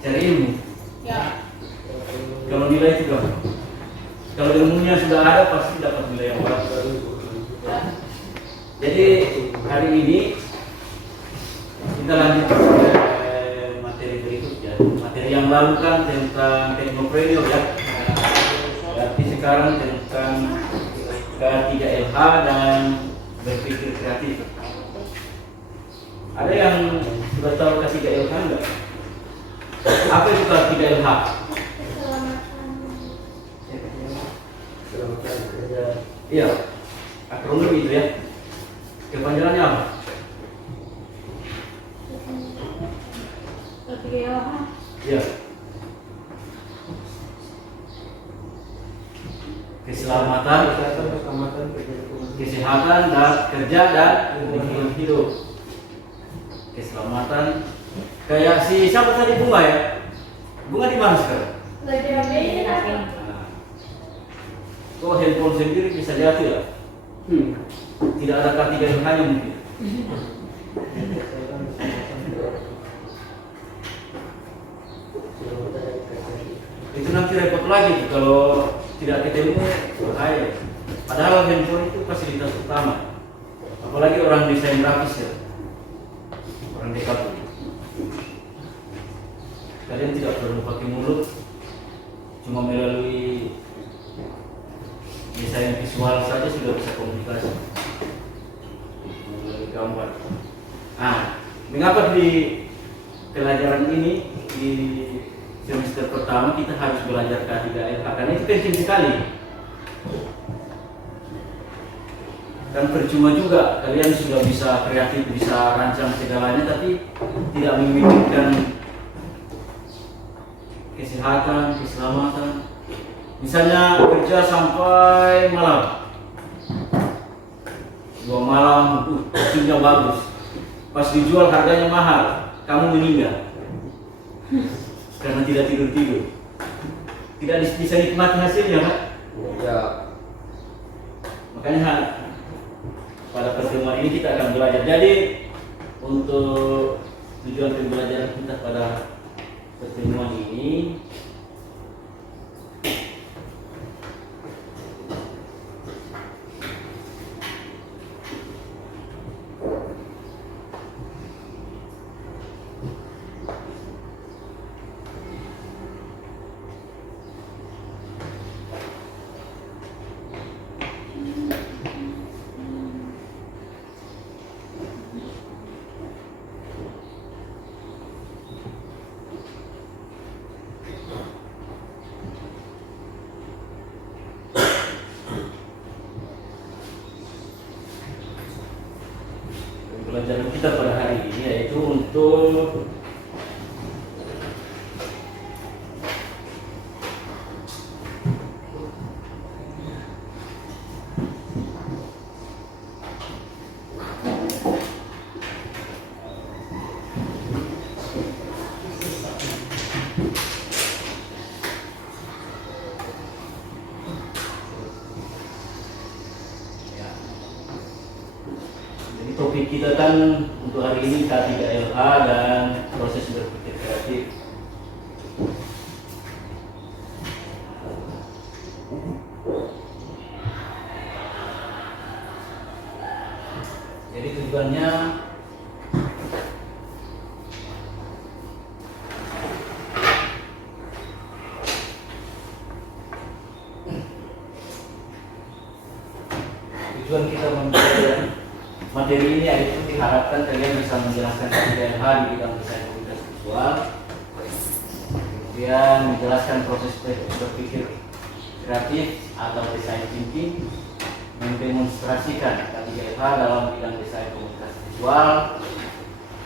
cari ilmu. Ya. Kalau nilai itu gampang. Kalau ilmunya sudah ada pasti dapat nilai yang bagus. Ya. Jadi hari ini kita lanjut ke materi berikutnya. Materi yang lalu kan tentang teknopreneur ya. Berarti sekarang tentang K3LH dan berpikir kreatif. Ada yang sudah tahu K3LH enggak? Apa itu K3LH? Iya, akronim itu ya. Kepanjangannya apa? Iya. Keselamatan, kesehatan dan kerja dan lingkungan hidup. Keselamatan. Kayak si siapa tadi Bunga ya? Bunga di mana sekarang? Oh, handphone sendiri bisa jatuh ya? Tidak ada K3LH nya mungkin. Itu nanti repot lagi tuh, kalau tidak ketemu bahaya. Padahal handphone itu fasilitas utama. Apalagi orang desain grafis ya, orang DKP. Kalian tidak perlu pakai mulut, cuma melalui desain visual saja sudah bisa komunikasi melalui gambar. Mengapa di pelajaran ini di semester pertama kita harus belajar K3LH? Karena itu penting sekali. Dan percuma juga kalian sudah bisa kreatif, bisa rancang segalanya, tapi tidak memikirkan kesehatan, keselamatan. Misalnya kerja sampai malam, 2 malam, hasilnya bagus. Pas dijual harganya mahal, kamu meninggal karena tidak tidur. Tidak bisa nikmati hasilnya kan? Ya. Makanya pada pertemuan ini kita akan belajar. Jadi untuk tujuan pembelajaran kita pada pertemuan ini pelajaran kita pada hari ini yaitu untuk topik kita kan untuk hari ini K3LH dan proses berpikir kreatif. Jadi tujuannya kita membelajar materi ini itu diharapkan kalian bisa menjelaskan K3LH di bidang desain komunikasi visual, kemudian menjelaskan proses berpikir kreatif atau design thinking, mendemonstrasikan K3LH dalam bidang desain komunikasi visual,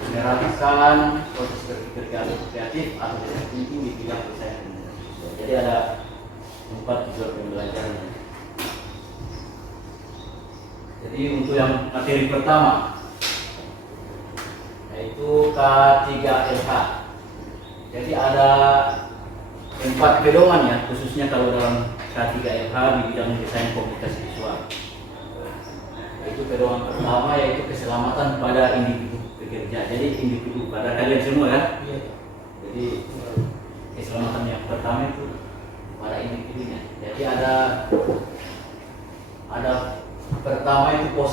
menerapkan proses berpikir kreatif atau design thinking di bidang desain komunikasi visual. Jadi ada 4 tujuan pembelajaran. Jadi untuk yang materi pertama yaitu K3LH. Jadi ada 4 pedoman ya, khususnya kalau dalam K3LH di bidang desain komunikasi visual. Yaitu pedoman pertama yaitu keselamatan pada individu pekerja. Jadi individu pada kalian semua ya. Jadi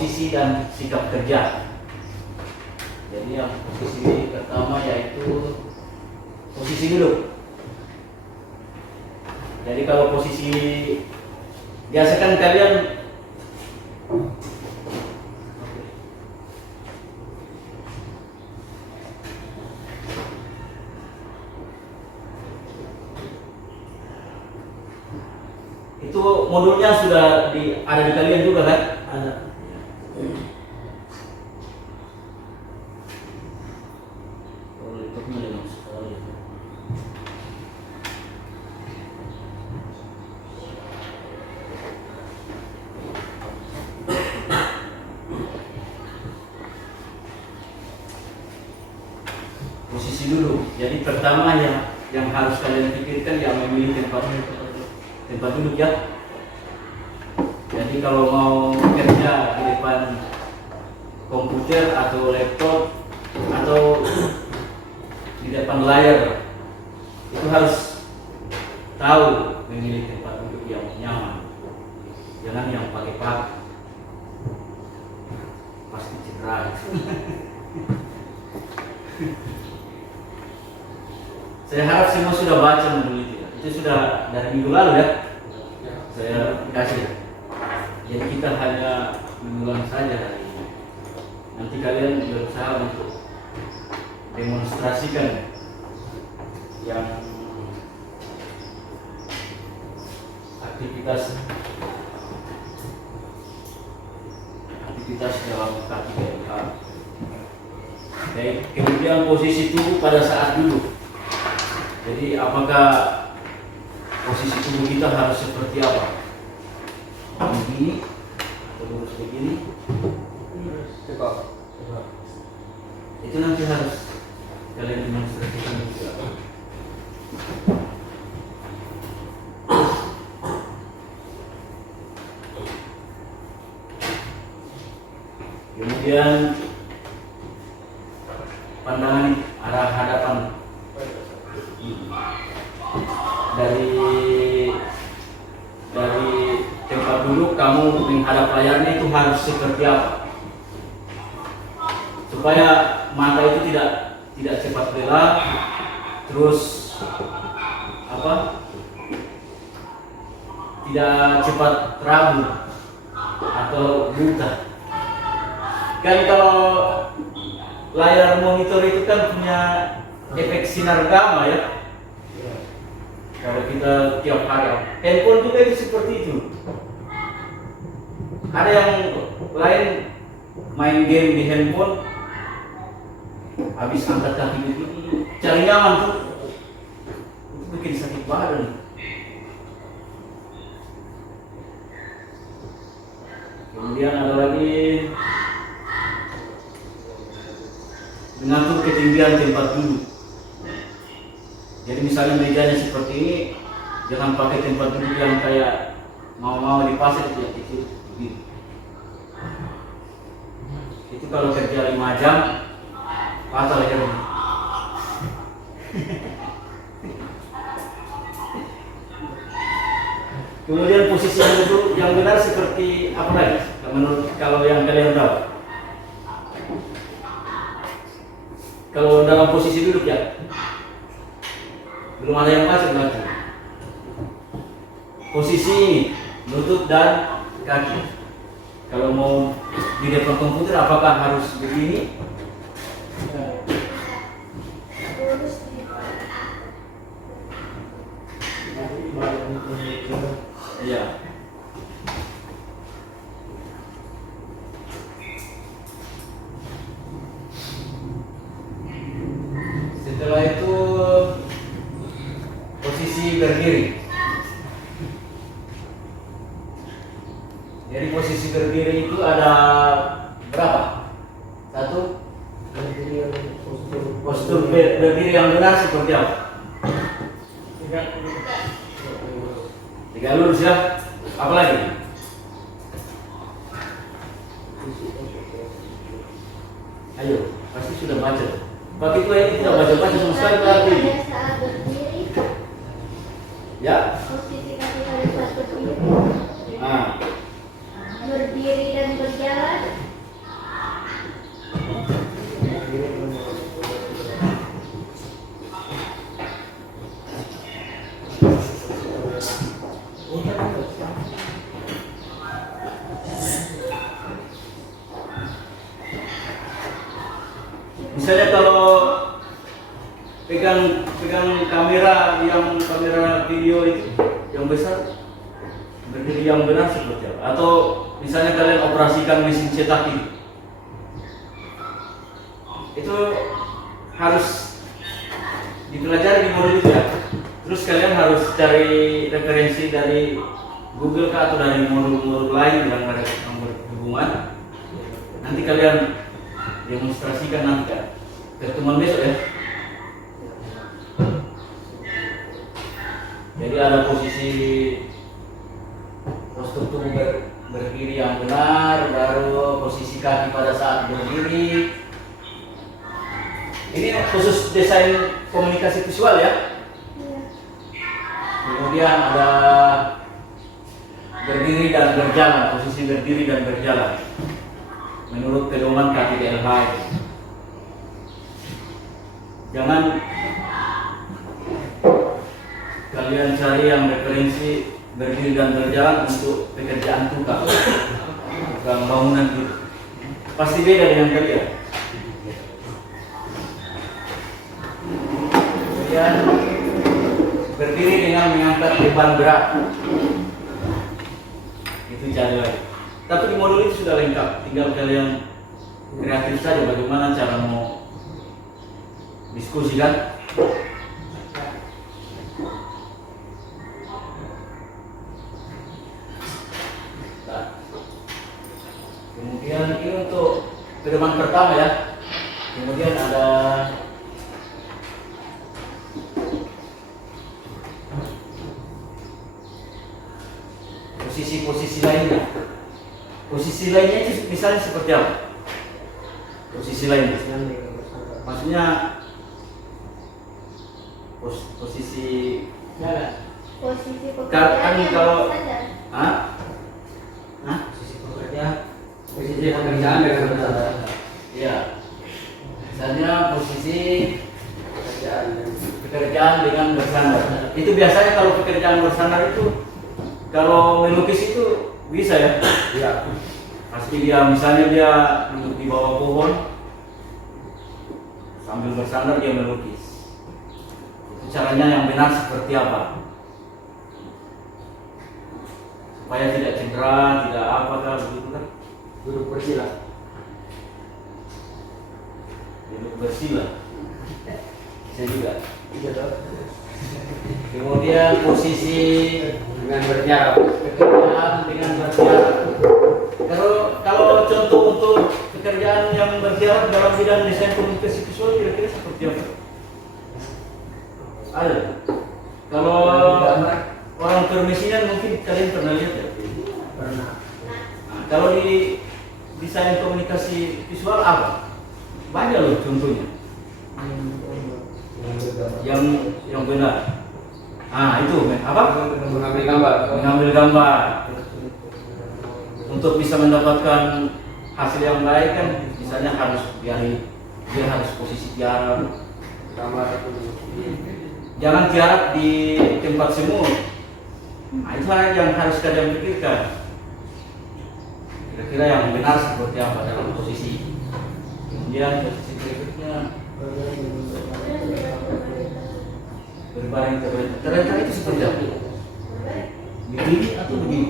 posisi dan sikap kerja. Jadi yang posisi pertama yaitu posisi duduk. Jadi kalau posisi biasa kan kalian itu modulnya sudah ada di kalian juga kan? Ada. Posisi dulu. Jadi pertama yang harus kalian pikirkan yang memilih tempat duduk ya. Jadi kalau mau kerja di depan komputer atau laptop atau di depan layar itu harus tahu memilih tempat duduk yang nyaman. Jangan yang pakai pasti cedera. Saya harap semua sudah baca modul itu ya. Itu sudah dari minggu lalu ya. Saya kasih. Jadi kita hanya mengulang saja hari ini. Nanti kalian berusaha untuk demonstrasikan yang aktivitas dalam K3LH. Baik, kemudian posisi tubuh pada saat duduk. Jadi apakah posisi tubuh kita harus seperti apa? Begini atau lurus begini? Coba. Itu nanti harus kalian demonstrasikan juga. Kemudian pandangan arah hadapan dari tempat duduk kamu menghadap layarnya itu harus seperti apa supaya mata itu tidak cepat lelah, terus tidak cepat ragu atau buta. Kan kalau layar monitor itu kan punya efek sinar gamma ya. Kalau kita tiap hari, handphone juga itu seperti itu. Ada yang lain main game di handphone, habis angkat kaki begini, cari nyaman tuh, itu bikin sakit badan. Kemudian ada lagi mengatur ketinggian tempat duduk. Jadi misalnya mejanya seperti ini, jangan pakai tempat duduk yang kayak mau di pasar itu yang kecil begini. Itu kalau kerja 5 jam, patah lehernya. Kemudian posisi yang duduk yang benar seperti apa lagi? Menurut kalau yang kalian tahu? Kalau dalam posisi duduk ya, belum ada yang masuk lagi. Posisi ini, lutut dan kaki. Kalau mau di depan komputer, apakah harus begini? Iya. Setelah itu posisi berdiri. Jadi posisi berdiri itu ada berapa? Satu. Postur berdiri yang benar seperti apa? 3 lurus ya. Apa lagi? Ayo, pasti sudah baca. Bagi itu ini tidak baca-baca sama sekali berarti. Saat berdiri. Ya. Posisi kaki pada saat berdiri. Nah. Berdiri dan berjalan. pegang kamera video itu yang besar, berdiri yang benar seperti apa? Atau misalnya kalian operasikan mesin cetak itu harus dipelajari di modul itu ya. Terus kalian harus cari referensi dari Google kah atau dari modul-modul lain yang berhubungan. Nanti kalian demonstrasikan nanti kan. Pertemuan besok ya. Jadi ada posisi postur tubuh berdiri yang benar, baru posisi kaki pada saat berdiri. Ini khusus desain komunikasi visual ya. Kemudian ada berdiri dan berjalan, posisi berdiri dan berjalan menurut pedoman K3LH. Jangan kalian cari yang referensi berdiri dan berjalan untuk pekerjaan tukang bangunan gitu. Pasti beda dengan kalian. Kemudian berdiri dengan mengangkat beban berat. Itu cari lagi. Tapi di modul itu sudah lengkap. Tinggal kalian kreatif saja bagaimana cara mau diskusi kan. Kemudian ini untuk pedoman pertama ya. Kemudian ada posisi-posisi lainnya. Posisi lainnya itu misalnya seperti apa? Posisi lainnya. Maksudnya posisi Posisi kan pekerjaan yang kalau standar. Posisi pekerjaan dengan bersandar. Iya. Misalnya posisi pekerjaan dengan bersandar. Itu biasanya kalau pekerjaan bersandar itu kalau melukis itu bisa ya? Iya. Pasti dia misalnya dia duduk di bawah pohon sambil bersandar dia melukis. Itu caranya yang benar seperti apa? Supaya tidak cedera, tidak apakah begitu kan? Duduk bersila. Duduk bersila. Bisa juga. Iya toh. Kemudian posisi Dengan berjarak. pekerjaan dengan berjarak. Kalau contoh untuk pekerjaan yang berjarak dalam bidang desain komunikasi visual kira-kira seperti apa? Ada. Kalau orang permesinan mungkin kalian pernah lihat ya? Pernah. Nah, kalau di desain komunikasi visual apa? Banyak loh contohnya. Yang benar. Itu apa? Mengambil gambar. Mengambil gambar. Untuk bisa mendapatkan hasil yang baik kan, misalnya dia harus posisi tiarap. Gambar. Jangan tiarap di tempat semua. Nah, itu hal yang harus kalian pikirkan. Kira-kira yang benar seperti apa dalam posisi. Kemudian posisi berikutnya berbaring terlentang. Terlentang itu seperti apa? Begini atau begini?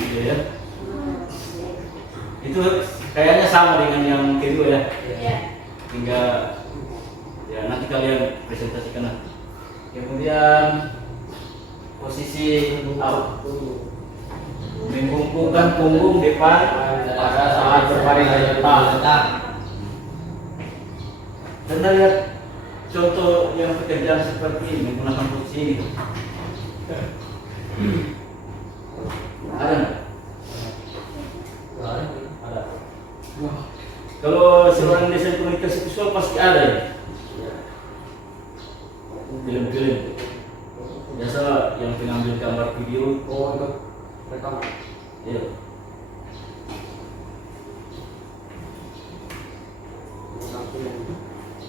Iya ya. Itu kayaknya sama dengan yang kedua ya. Iya. Hingga ya nanti kalian presentasikan nanti. Kemudian posisi membungkukkan punggung depan pada saat berbaring terlentang. Anda lihat contoh yang pekerjaan seperti ini menggunakan posisi ini. Ada nggak? Ada. Kalau seorang desain komunikasi visual pasti ada ya. Film-film. Biasa yang pengambil gambar video. Oh, itu rekaman. Ya.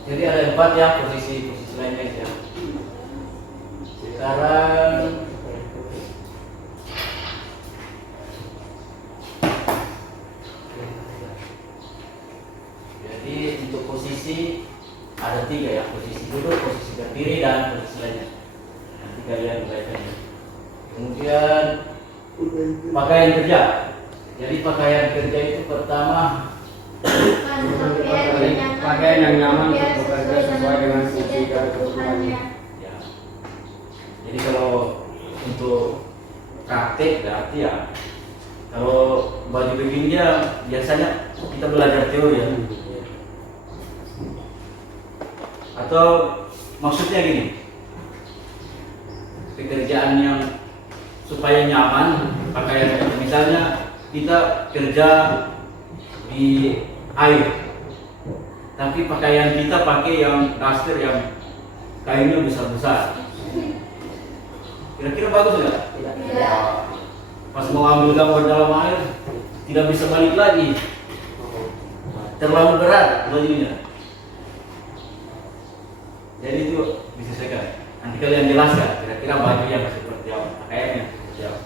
Jadi ada 4 ya posisi lainnya ya. Sekarang jadi untuk posisi ada 3 ya, posisi duduk, posisi berdiri, dan posisi lainnya. Nanti kalian baca ya. Kemudian pakaian kerja. Jadi pakaian kerja itu pertama Pakaian yang nyaman untuk bekerja sesuai dengan fungsi dan kebutuhannya. ya. Jadi kalau untuk praktek berarti ya, kalau baju begini ya biasanya kita belajar teori ya. Atau maksudnya gini, pekerjaan yang supaya nyaman pakaian, misalnya kita kerja di air, tapi pakaian kita pakai yang daster yang kainnya besar-besar, kira-kira bagus nggak? Pas mau ambil gambar dalam air tidak bisa balik lagi, terlalu berat bajunya. Jadi itu disesuaikan. Nanti kalian jelaskan kira-kira baju yang seperti apa, pakaiannya seperti apa.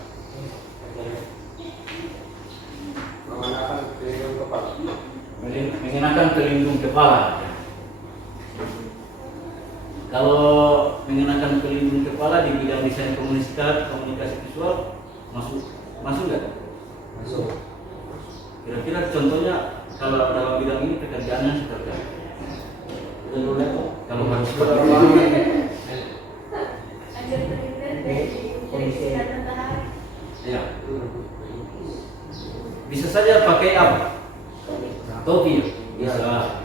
Mengenakan pelindung kepala. Mengenakan pelindung kepala. Kalau mengenakan pelindung kepala di bidang desain komunikasi visual masuk nggak? Masuk. Kira-kira contohnya kalau dalam bidang ini pekerjaannya seperti apa? Kalau harus ya. Bisa saja pakai apa? Topi bisa.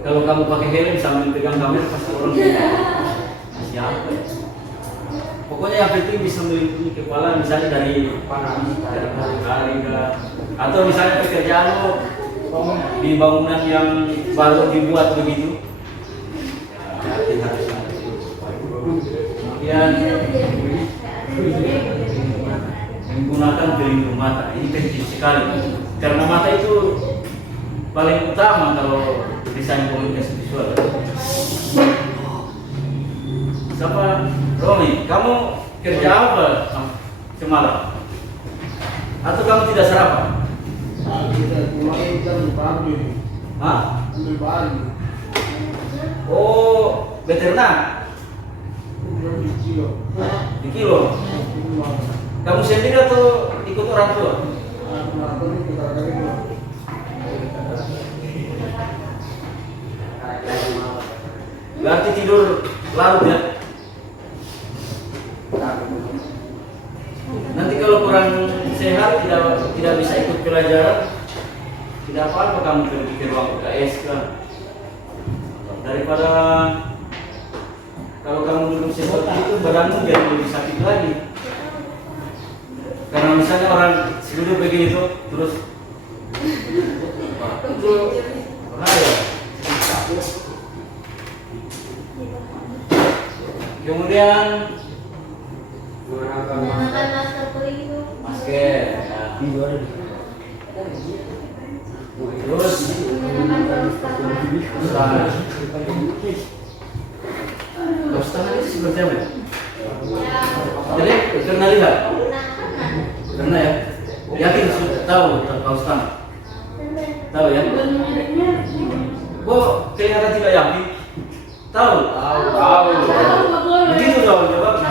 Kalau kamu pakai helm sambil pegang kamera pasti orang siapa? Pokoknya yang penting bisa melindungi kepala, misalnya dari Panas. matahari atau misalnya pekerjaanmu di bangunan yang baru dibuat begitu. Berarti harus ada. Kemudian menggunakan pelindung mata, ini penting sekali karena mata itu paling utama kalau desain komunikasi visual. Sama Romi, kamu kerja apa semalam? Atau kamu tidak sarapan? Kita mulai jam pagi. Hah? Ambil pagi. Oh, beternak Jam di kilo. di kilo. Kamu sendiri atau ikut orang tua? Aku ini kita kali Berarti tidur larut ya? Nanti kalau kurang sehat tidak bisa ikut pelajaran, tidak apa-apa kamu pergi ke ruang UKS kan. Daripada kalau kamu duduk seperti itu badanmu jadi lebih sakit lagi. Karena misalnya orang duduk begini tuh terus itu bahaya. Kemudian Mengenakan Menggunakan masker pelindung. masker. Ya. Terus Menggunakan kaos tangan. kaos tangan itu seperti apa? Ya. Jadi pernah lihat? Nah, Pernah ya? Yakin sudah tahu tentang kaos tangan? Tahu ya? Kok kelihatan tidak yakin? Tahu? Tahu. Begitu dong jawabnya.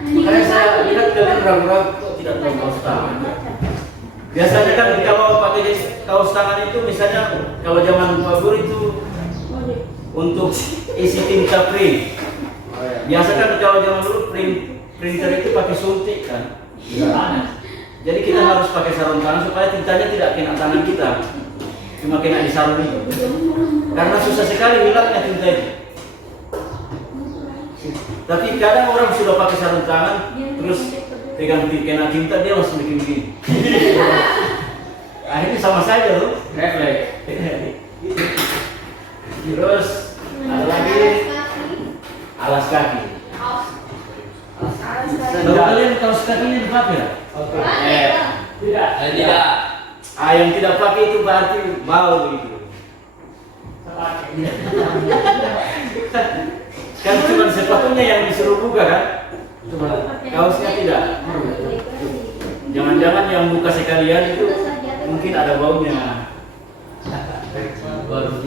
Makanya saya lihat kalian ragu-ragu kok tidak tahu kaos tangan. Biasanya kan kalau pakai kaos tangan itu misalnya kalau zaman Pak Guru itu untuk isi tinta print. Oh ya. Biasa kan kalau zaman dulu printer itu pakai suntik kan. Jadi kita harus pakai sarung tangan supaya tintanya tidak kena tangan kita, cuma kena di sarung itu. Karena susah sekali hilangnya tinta itu. Tapi kadang orang sudah pakai sarung tangan, terus pegang kena tinta dia langsung bikin begini. Akhirnya sama saja loh. Refleks. Terus ada lagi alas kaki. Kalau kalian kaos kakinya dipakai ya? Tidak. Yang tidak pakai itu berarti bau gitu. Kan cuma sepatunya yang disuruh buka kan? Kaosnya tidak. Jangan-jangan yang buka sekalian itu mungkin ada baunya. Baru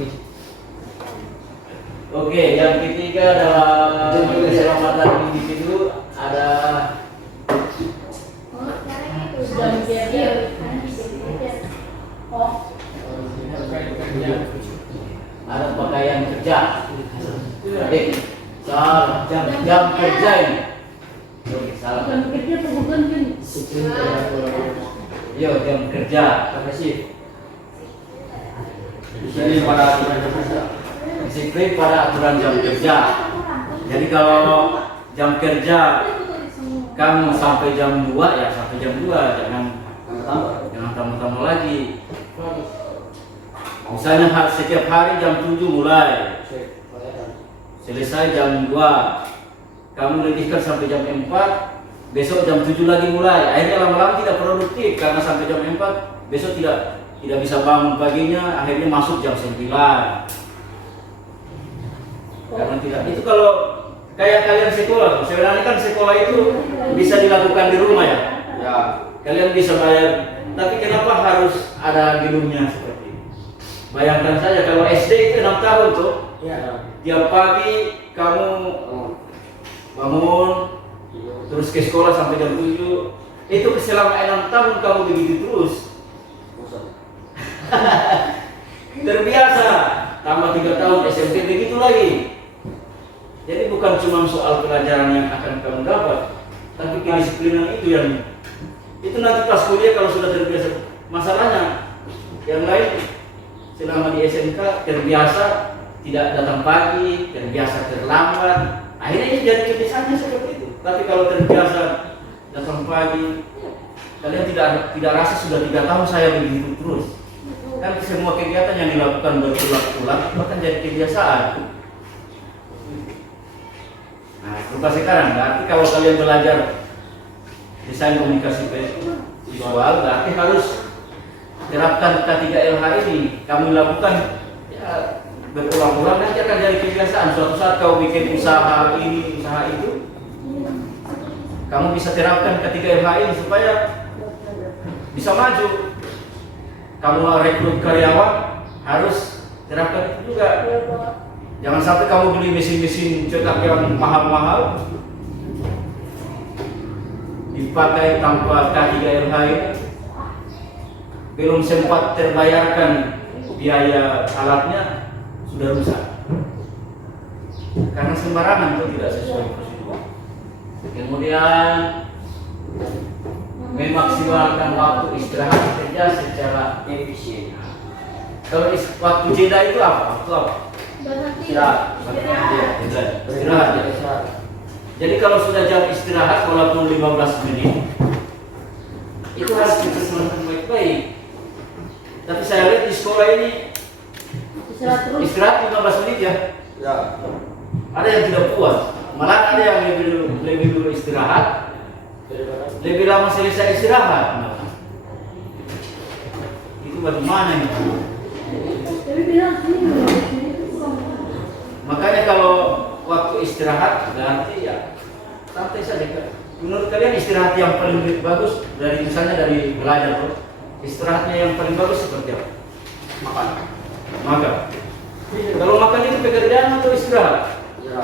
Oke, yang ketiga dalam keselamatan individu ada ada pakaian kerja. Salah, jam kerja ini. Oke, salah. Yo, jam kerja. Disiplin pada aturan kerja. Disiplin pada aturan jam kerja. Jadi kalau jam kerja kamu sampai jam 2 ya sampai jam 2, jangan tambah lagi. Misalnya setiap hari jam 7 mulai, selesai jam 2, kamu lebihkan sampai jam 4, besok jam 7 lagi mulai. Akhirnya lama-lama tidak produktif karena sampai jam 4 besok tidak bisa bangun paginya, akhirnya masuk jam 9. Karena tidak, itu kalau kayak kalian sekolah, sebenarnya kan sekolah itu bisa dilakukan di rumah ya. Ya. Kalian bisa bayar, tapi kenapa harus ada gedungnya seperti ini? Bayangkan saja kalau SD itu 6 tahun tuh, Ya. tiap pagi kamu bangun, terus ke sekolah sampai jam 7, itu selama 6 tahun kamu begitu terus. Terbiasa, tambah 3 tahun SMP begitu lagi. Jadi bukan cuma soal pelajaran yang akan kamu dapat, tapi kedisiplinan itu nanti pas kuliah kalau sudah terbiasa. Masalahnya yang lain selama di SMK terbiasa tidak datang pagi, terbiasa terlambat, akhirnya ini jadi kebiasaannya seperti itu. Tapi kalau terbiasa datang pagi, kalian tidak rasa sudah 3 tahun saya begitu terus. Kan semua kegiatan yang dilakukan berulang-ulang bahkan jadi kebiasaan. Nah, berubah sekarang berarti kalau kalian belajar desain komunikasi visual, berarti harus terapkan K3LH ini. Kamu lakukan ya, berulang-ulang, nanti akan jadi kebiasaan. Suatu saat kau bikin usaha ini, usaha itu, kamu bisa terapkan K3LH ini supaya bisa maju. Kamu rekrut karyawan, harus terapkan itu juga. Jangan sampai kamu beli mesin-mesin cetak yang mahal-mahal dipakai tanpa K3LH ini, belum sempat terbayarkan biaya alatnya sudah rusak karena sembarangan itu tidak sesuai prosedur. Kemudian memaksimalkan waktu istirahat kerja secara efisien. Kalau waktu jeda itu apa? Waktu apa? Istirahat. Istirahat. Jadi kalau sudah jam istirahat walaupun 15 menit itu harus dipersiapkan baik-baik. Tapi saya lihat di sekolah ini istirahat 15 menit ya. Ya. Ada yang tidak puas, malah ada yang lebih dulu istirahat, lebih lama selesai istirahat. Nah, itu bagaimana ini? Makanya kalau waktu istirahat berarti ya santai saja. Menurut kalian istirahat yang paling bagus dari misalnya dari belajar tuh, istirahatnya yang paling bagus seperti apa? Makan. Kalau makan itu pekerjaan atau istirahat? Ya.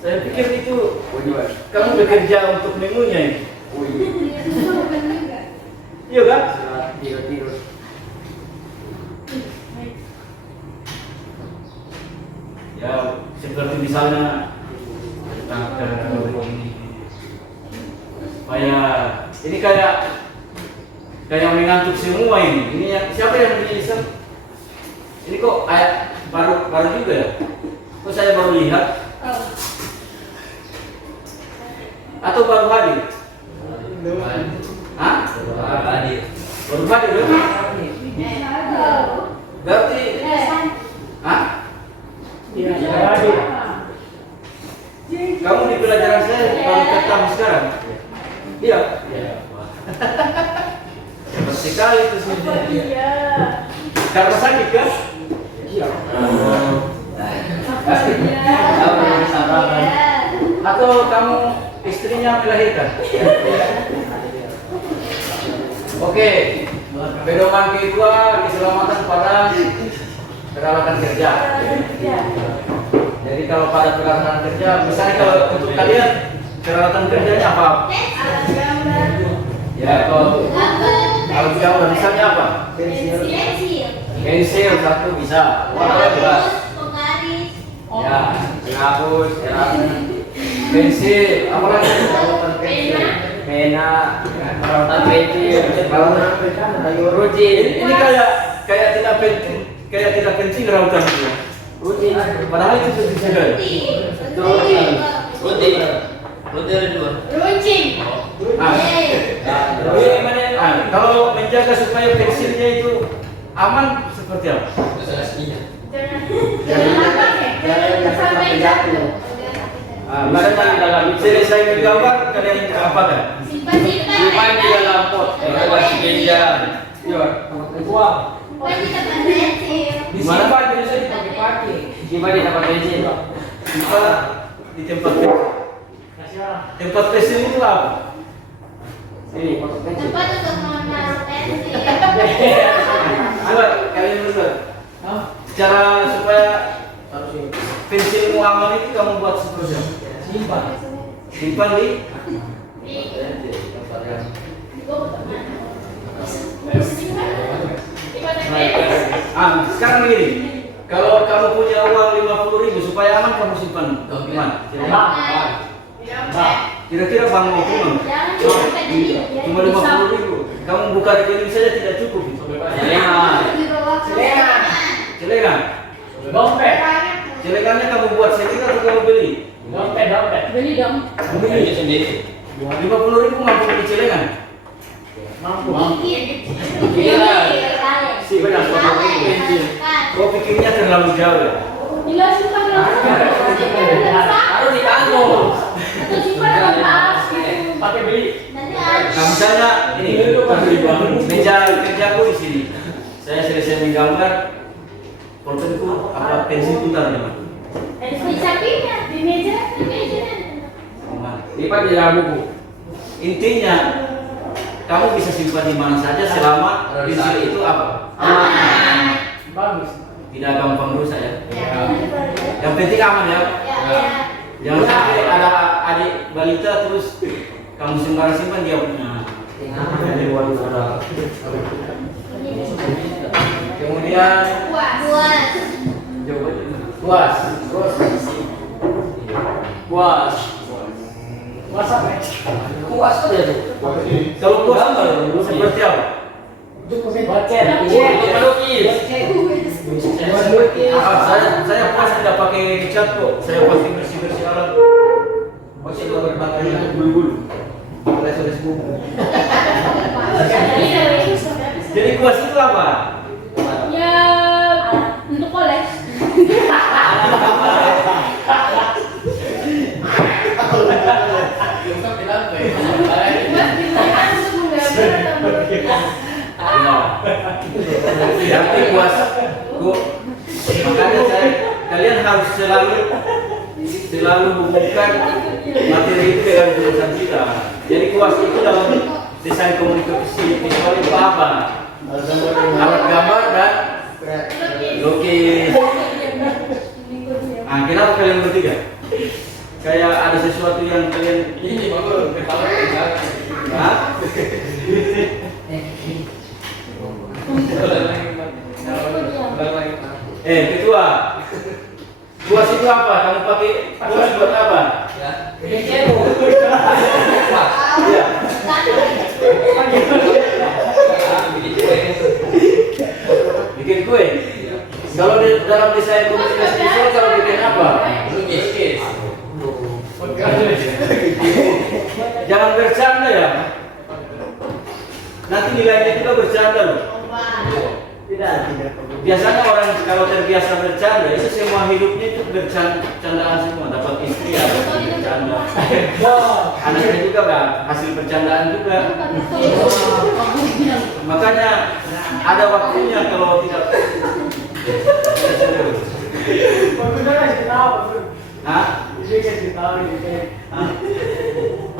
Saya pikir itu kamu bekerja untuk menunya ini. Iya kan? Tidur. Ya seperti misalnya supaya ini kayak mengantuk semua ini. Ini siapa yang bisa? Ini kok baru juga ya? Kok saya baru lihat? Atau baru hadir? Hah? Baru hadir. Baru hadir berarti? Hah? Kamu di pelajaran saya baru ketemu sekarang? Iya. Cepat sekali itu sebenarnya. Karena sakit kan? Iya. Atau kamu istrinya melahirkan? Oke. Pedoman kedua, keselamatan pada peralatan kerja. Jadi kalau pada peralatan kerja, misalnya kalau untuk kalian peralatan kerjanya apa? Ya, kalau alat gambar misalnya apa? Pensil satu bisa. Ya, penghapus, ya. Pensil, apa lagi? Pena, peralatan pensil, ruji. Ini kayak tidak penting rautan itu. Ruji. Padahal itu bisa kan? Ruji ada dua. Kalau menjaga supaya pensilnya itu aman seperti apa? Misalnya dalam selesai menggambar kalian apa kan? Simpan di dalam pot. Kasih pinjam. Disimpan bisa dipakai. Simpan di tempat pensil. Simpan di tempat pensil. Tempat pensil itu apa? Ini pot pensil. Tempat untuk menaruh pensil. Coba kalian berdua. Cara supaya pensilmu aman itu kamu buat seperti apa? Simpan di sekarang begini, kalau kamu punya uang 50.000 supaya aman kamu simpan di mana? Kira-kira bank itu cuma 50.000. Kamu buka rekening saja tidak cukup. Celengan. Celengannya kamu buat sendiri atau kamu beli? Beli dong. Beli sendiri. 50.000 mampu beli celengan? Gila. Si benar. Kau pikirnya terlalu jauh ya? Tinggal simpan dalam tas. Harus ditanggung. Atau simpan dalam tas gitu. Pakai beli. Nanti ada. Nah misalnya ini meja kerjaku di sini. Saya selesai menggambar, pulpenku apa pensil putar ya? Di sampingnya, di meja. Lipat di dalam buku. Intinya kamu bisa simpan di mana saja selama pensil itu apa? Bagus. Tidak gampang rusak ya. Ya. Yang penting aman ya. Ya. Jangan sampai ada adik balita terus kamu sembarang simpan dia punya. Kemudian Puas. puas. Puas tuh ya tuh. Kalau puas seperti apa? Saya puas tidak pakai cat kok. Saya pasti bersih alat. Masih berbagai bulu-bulu. Les bumbu. Jadi kuas itu apa? Ya, untuk koles. Tapi kuas, makanya kalian harus selalu hubungkan materi itu dengan jurusan kita. Jadi kuas itu dalam desain komunikasi visual itu apa? Alat gambar dan lukis. Kenapa kalian bertiga? Kayak ada sesuatu yang kalian ini bagus kepala tinggal. Ketua. Kuas itu apa? Kamu pakai kuas buat apa? Iya. Bikin kue. Kalau di dalam desain komunikasi visual kalau bikin apa? Jangan bercanda ya. Nanti nilainya juga bercanda loh. Biasanya orang kalau terbiasa bercanda itu semua hidupnya itu bercandaan semua. Dapat istri ya bercanda. Anaknya juga kan hasil bercandaan juga. Makanya ada waktunya kalau tidak serius.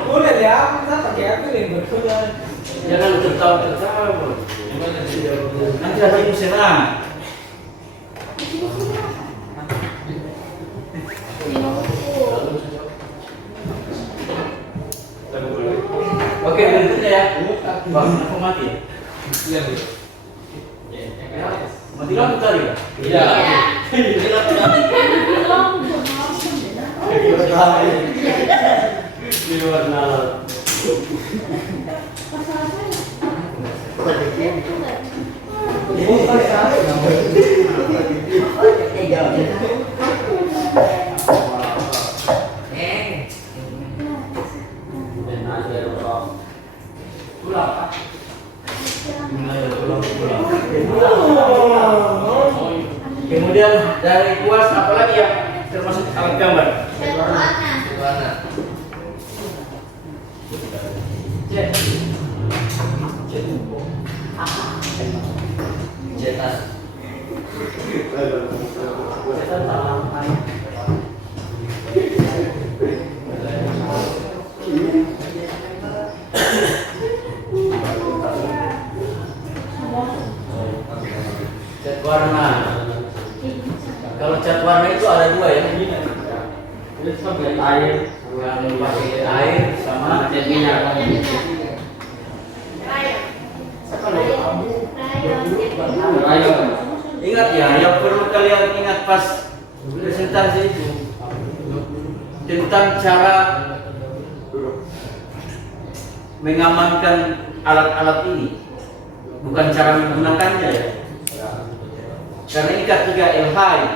Boleh ya, kita pakai apa nih berkuda? Jangan tertawa. Nanti hatimu senang. Oke, berikutnya ya. Wah, aku mati ya? Iya. Mati lampu tadi ya? Iya. Mati lampu tadi. Di warna. Kemudian dari kuas apalagi yang termasuk alat gambar? Warna. Cetak. Cat warna. Kalau cat warna itu ada dua ya. Ini sampai air. Yang pakai air sama Cat minyak. Ayo. ingat ya, yang perlu kalian ingat pas presentasi itu tentang cara mengamankan alat-alat ini, bukan cara menggunakannya ya. Karena ini K3LH ya.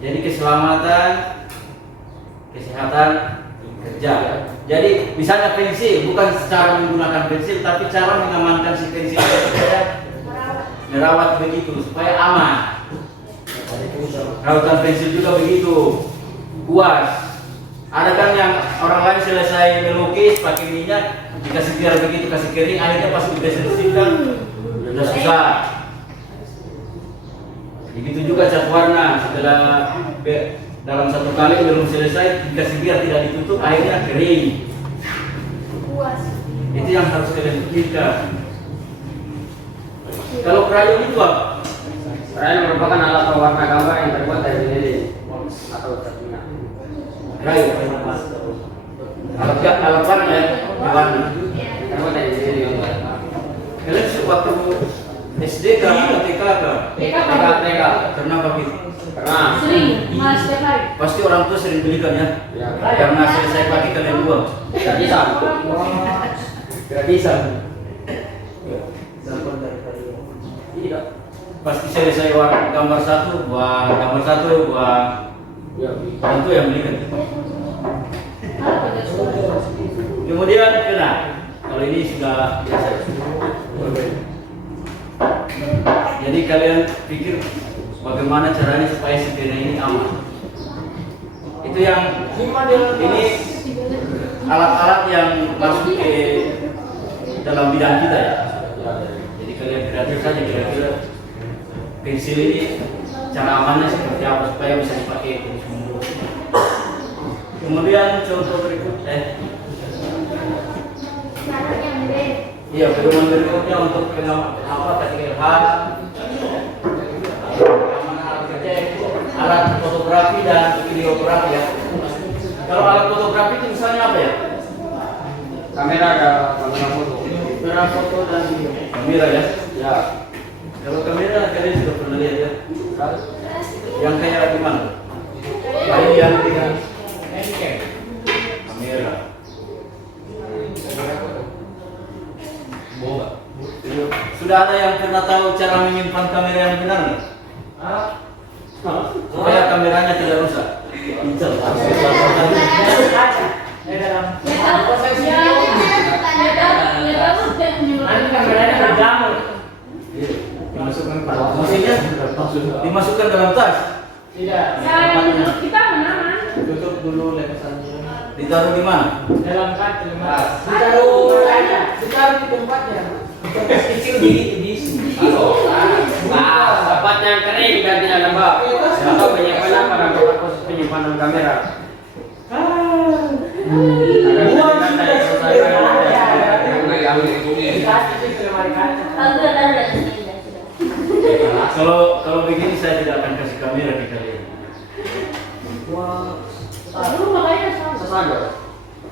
Jadi keselamatan, kesehatan kerja. Jadi misalnya pensil, bukan cara menggunakan pensil, tapi cara mengamankan si pensil supaya merawat begitu supaya aman. Rawatan pensil juga begitu. Kuas. Ada kan yang orang lain selesai melukis pakai minyak, dikasih biar begitu kasih kering, akhirnya pas dibersihkan sudah susah. Begitu juga cat warna, setelah dalam satu kali belum selesai dikasih biar tidak ditutup, akhirnya kering. Itu yang harus kalian pikirkan. Kalau krayon itu apa? Krayon merupakan alat pewarna gambar yang terbuat dari lilin atau cat minyak. Krayon. Alat warna ya, warna. Terbuat dari lilin. Kalian waktu SD kan atau TK kan? TK. Kenapa gitu? Karena Sering, mas setiap hari. Pasti orang tua sering belikan ya. ya, Karena selesai pakai kalian buang. gratisan. Gratisan. Tidak. Pasti selesai gambar satu, buang. Ya. Orang tua yang belikan. Kemudian kena. Kalau ini sudah biasa. Jadi kalian pikir bagaimana caranya supaya si pena ini aman. Itu yang ini alat-alat yang masuk ke dalam bidang kita ya. Jadi kalian kreatif saja kira-kira pensil ini cara amannya seperti apa supaya bisa dipakai terus menerus. Kemudian contoh berikut iya, pedoman berikutnya untuk K3LH alat fotografi dan videografi ya. Kalau alat fotografi itu misalnya apa ya? Kamera ada kamera foto. Kamera foto dan video. Kamera ya? Ya. Kalau kamera kalian sudah pernah lihat ya? Yang kayak gimana? Ini yang dengan kamera. Sudah ada yang pernah tahu cara menyimpan kamera yang benar nggak? Supaya kameranya tidak rusak. Dimasukkan dalam tas. Tidak. Kita menahan. Tutup dulu lepasannya. Ditaruh di mana? Dalam kantong mas. Ditaruh di tempatnya. Kecil di sini. Tempatnya yang kering dan tidak lembab. Atau penyimpanan pada tempat khusus penyimpanan kamera. Kalau begini saya tidak akan kasih kamera ke kalian. Dulu makanya sama. Sesado.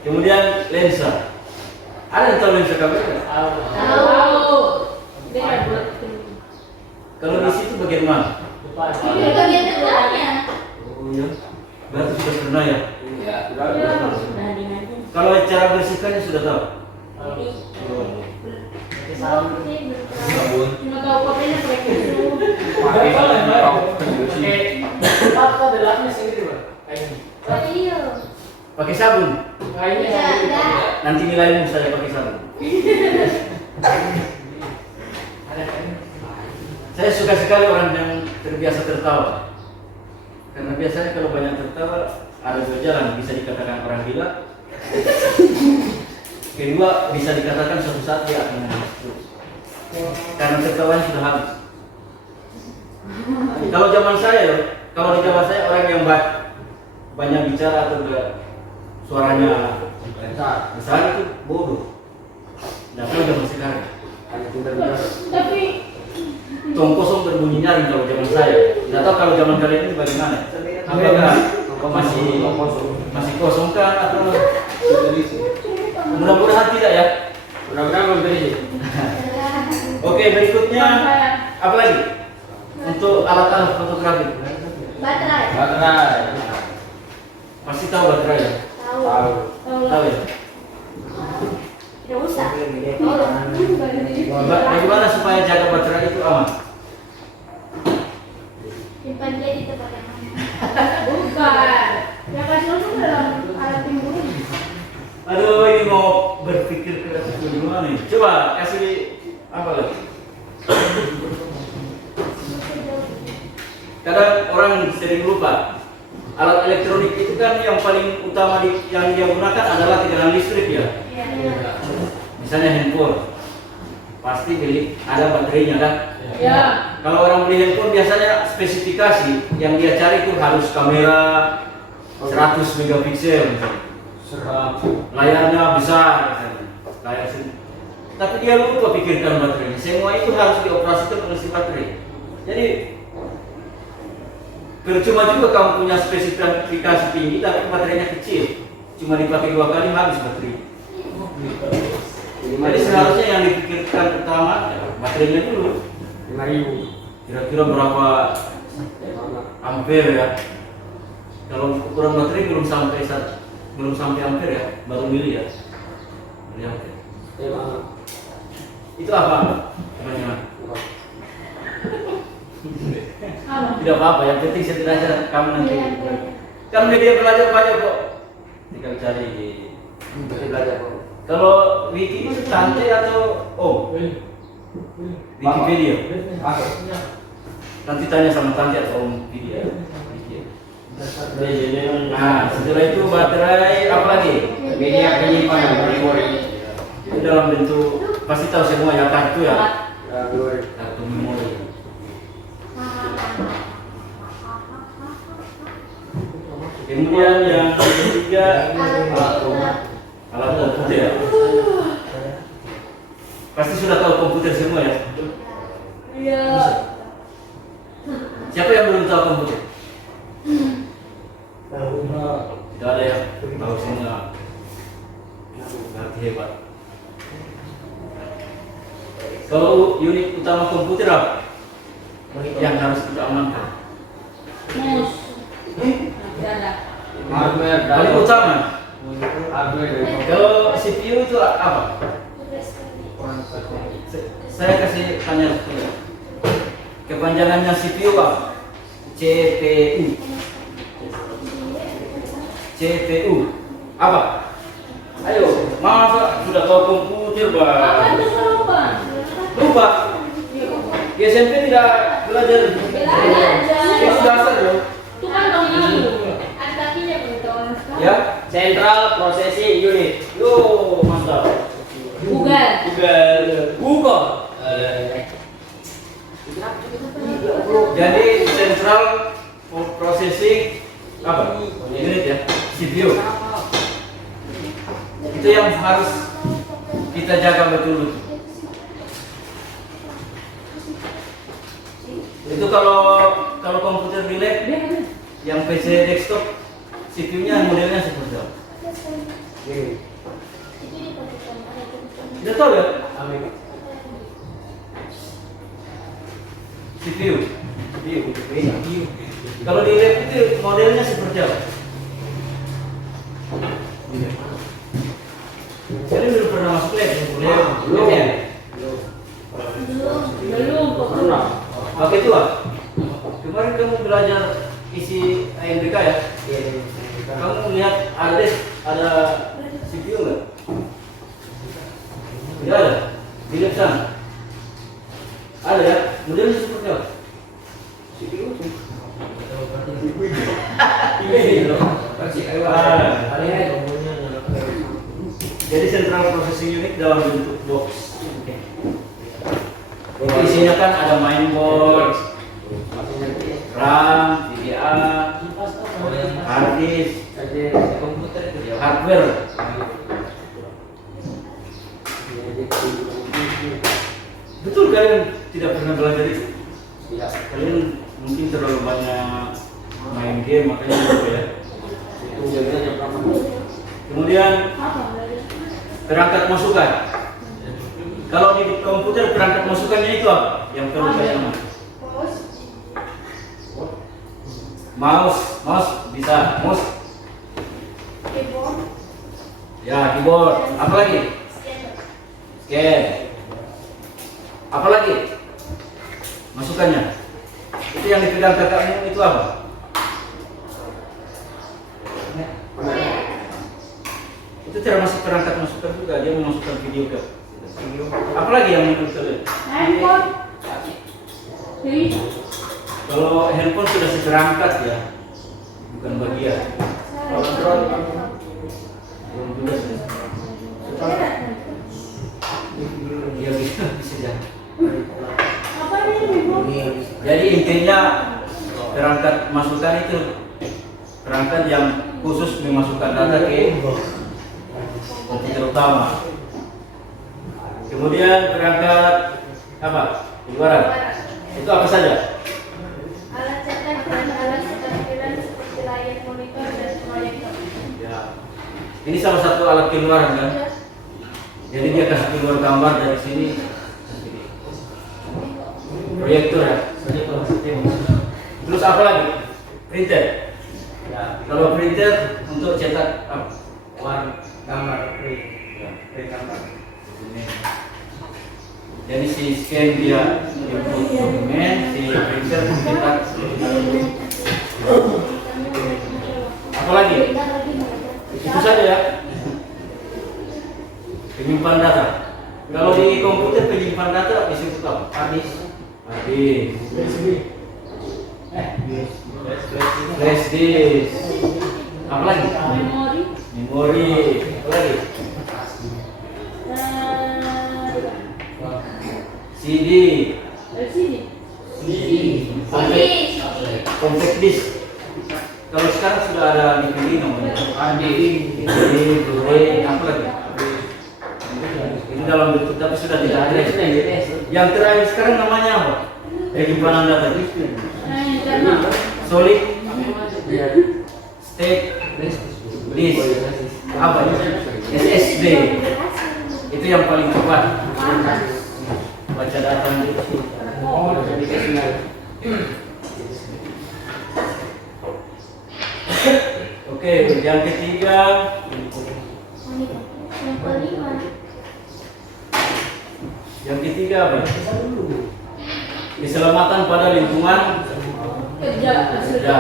Kemudian lensa. Ada yang tahu lensa kamera? Tahu. Dia buat Kalau di situ bagian mana? ini bagian depannya. Oh iya. Berarti sudah pernah ya? Iya. Sudah dinanti. Kalau cara bersihkannya sudah tahu? Sabun. Cuma tahu kopinya pakai tisu. Apa dalamnya sendiri, Pak? Oh iya. Pakai sabun. Kayaknya Iya, enggak. Nanti nilaimu saya pakai sabun. Saya suka sekali orang yang terbiasa tertawa. Karena biasanya kalau banyak tertawa ada dua jalan, bisa dikatakan orang gila. Kedua, bisa dikatakan suatu saat dia akan menangis terus. Karena tertawanya sudah habis. Kalau zaman saya, kalau di zaman saya orang yang banyak bicara atau suaranya besar itu bodoh. Nah, kalau zaman sekarang, Tapi tong kosong berbunyi nyaring kalau zaman saya. Tidak tahu kalau zaman kalian ini bagaimana? Apakah masih kosong kah atau mudah-mudahan tidak ya? Mudah-mudahan memberi. Oke, berikutnya apa lagi? Untuk alat-alat fotografi. baterai. Baterai. Pasti tahu baterai ya? Tahu. Tahu. Tahu ya? Tidak usah. Bagaimana supaya jaga baterai itu aman? Simpan dia di tempat yang aman. Bukan. Ya kasih langsung dalam alat timbun. Aduh, ini mau berpikir ke gimana nih? Coba kasih apa lagi? Kadang orang sering lupa. Alat elektronik itu kan yang paling utama yang dia gunakan adalah tegangan listrik ya. Iya. Misalnya handphone, pasti beli ada baterainya kan. Ya. Kalau orang beli handphone biasanya spesifikasi yang dia cari itu harus kamera 100 megapiksel misalnya. Layarnya besar misalnya. Layar sini. Tapi dia lupa pikirkan baterainya. Semua itu harus dioperasikan oleh si baterai. Jadi percuma juga kamu punya spesifikasi tinggi tapi baterainya kecil. Cuma dipakai 2 kali habis baterai. Jadi seharusnya yang dipikirkan utama ya, baterainya dulu. 5.000. Kira-kira berapa ampere ya? Kalau ukuran baterai belum sampai ampere ya, baru mili ya. Miliampere. Itu apa? Namanya? Tidak apa-apa, yang penting setidaknya kamu nanti. Kan media belajar banyak kok. Tinggal cari. Belajar kok. Kalau wiki itu santai atau Wikipedia? Nanti tanya sama tante atau Wikipedia. Nah, setelah itu baterai apa lagi? Media penyimpanan memori. Itu dalam bentuk pasti tahu semua ya kartu ya. Kartu memori. Kemudian yang ketiga alat komputer. Pasti sudah tahu komputer semua ya. Iya. Siapa yang belum tahu komputer? Tidak ada ya. Tahu semua. Berarti hebat. Kalau unit utama komputer apa? Yang harus kita amankan. Mus. Ada. Hardware Paling utama. Hardware. Kalau CPU itu apa? Saya kasih tanya dulu. Kepanjangannya CPU apa? CPU. CPU. Apa? Ayo, masa sudah tahu komputer, Apa Bang? itu lupa? Lupa. Di SMP tidak belajar. Belajar. Itu dasar loh. Itu kan dong ada kakinya pengetahuan sekarang. Ya. Central Processing Unit. Yo, mantap. Google. Google. Jadi central processing apa? Unit ya, CPU. Itu yang harus kita jaga betul-betul. Itu kalau komputer di lab, yang PC desktop, CPU-nya modelnya seperti apa? Gini. Itu dipakai ada tulisan. Tidak tahu ya? Amin. CPU. Kalau di lab itu modelnya seperti apa? Saya belum pernah masuk lab. Belum. Ya? Belum kok. Pernah. Pakai itu ah? Kemarin kamu belajar isi AMDK ya? Iya. Kamu lihat ada CPU nggak? Tidak ada. Di lab sana. Ada ya? Modelnya seperti apa? CPU. Ini loh. Jadi central processing unit dalam bentuk box. Isinya kan ada mainboard, RAM, VGA, hard disk, hardware. Betul kalian tidak pernah belajar itu? Tidak. Kalian mungkin terlalu banyak main game makanya lupa ya. Itu biasanya berapa? Apa Kemudian belajar? perangkat masukan. Kalau di komputer perangkat masukannya itu apa? Yang perlu kalian tahu. Mouse bisa, mouse. Keyboard. Ya, keyboard. Apa lagi? Scan. Apa lagi? Masukannya. Itu yang dipegang kakakmu itu apa? Itu termasuk perangkat masukan juga, dia memasukkan video ke. Apalagi yang menurut kalian? Handphone. Jadi, Kalau handphone sudah seperangkat ya, bukan bagian. Belum juga sudah. Ya bisa jadi. apa ini Keyboard? Jadi intinya perangkat masukan itu perangkat yang khusus memasukkan data ke komputer utama. Kemudian perangkat apa? Luaran. Itu apa saja? Alat cetak dan alat tampilan seperti layar monitor dan proyektor. Ya. Ini salah satu alat keluaran kan? Jadi dia kasih keluar gambar dari sini. Proyektor ya. Terus apa lagi? Printer. Ya. Kalau printer untuk cetak apa? Gambar print. Gambar. Jadi si scan dia input dokumen, si printer cetak. Apa lagi? Itu saja ya. Penyimpan data. Kalau di komputer penyimpan data disebut apa? Habis. Habis. Flash disk. Apa lagi? Memori. Memori. Apa lagi? CD. LCD. Compact disk. Kalau sekarang sudah ada DVD namanya. DVD, Blu-ray, apa lagi? Ini dalam bentuk tapi sudah tidak ada. Yang terakhir sekarang namanya apa? Penyimpanan data. Internal. Solid state disk. Apa itu? SSD. Itu yang paling cepat baca data. Oke, yang ketiga apa? Keselamatan pada lingkungan Kerja. kerja.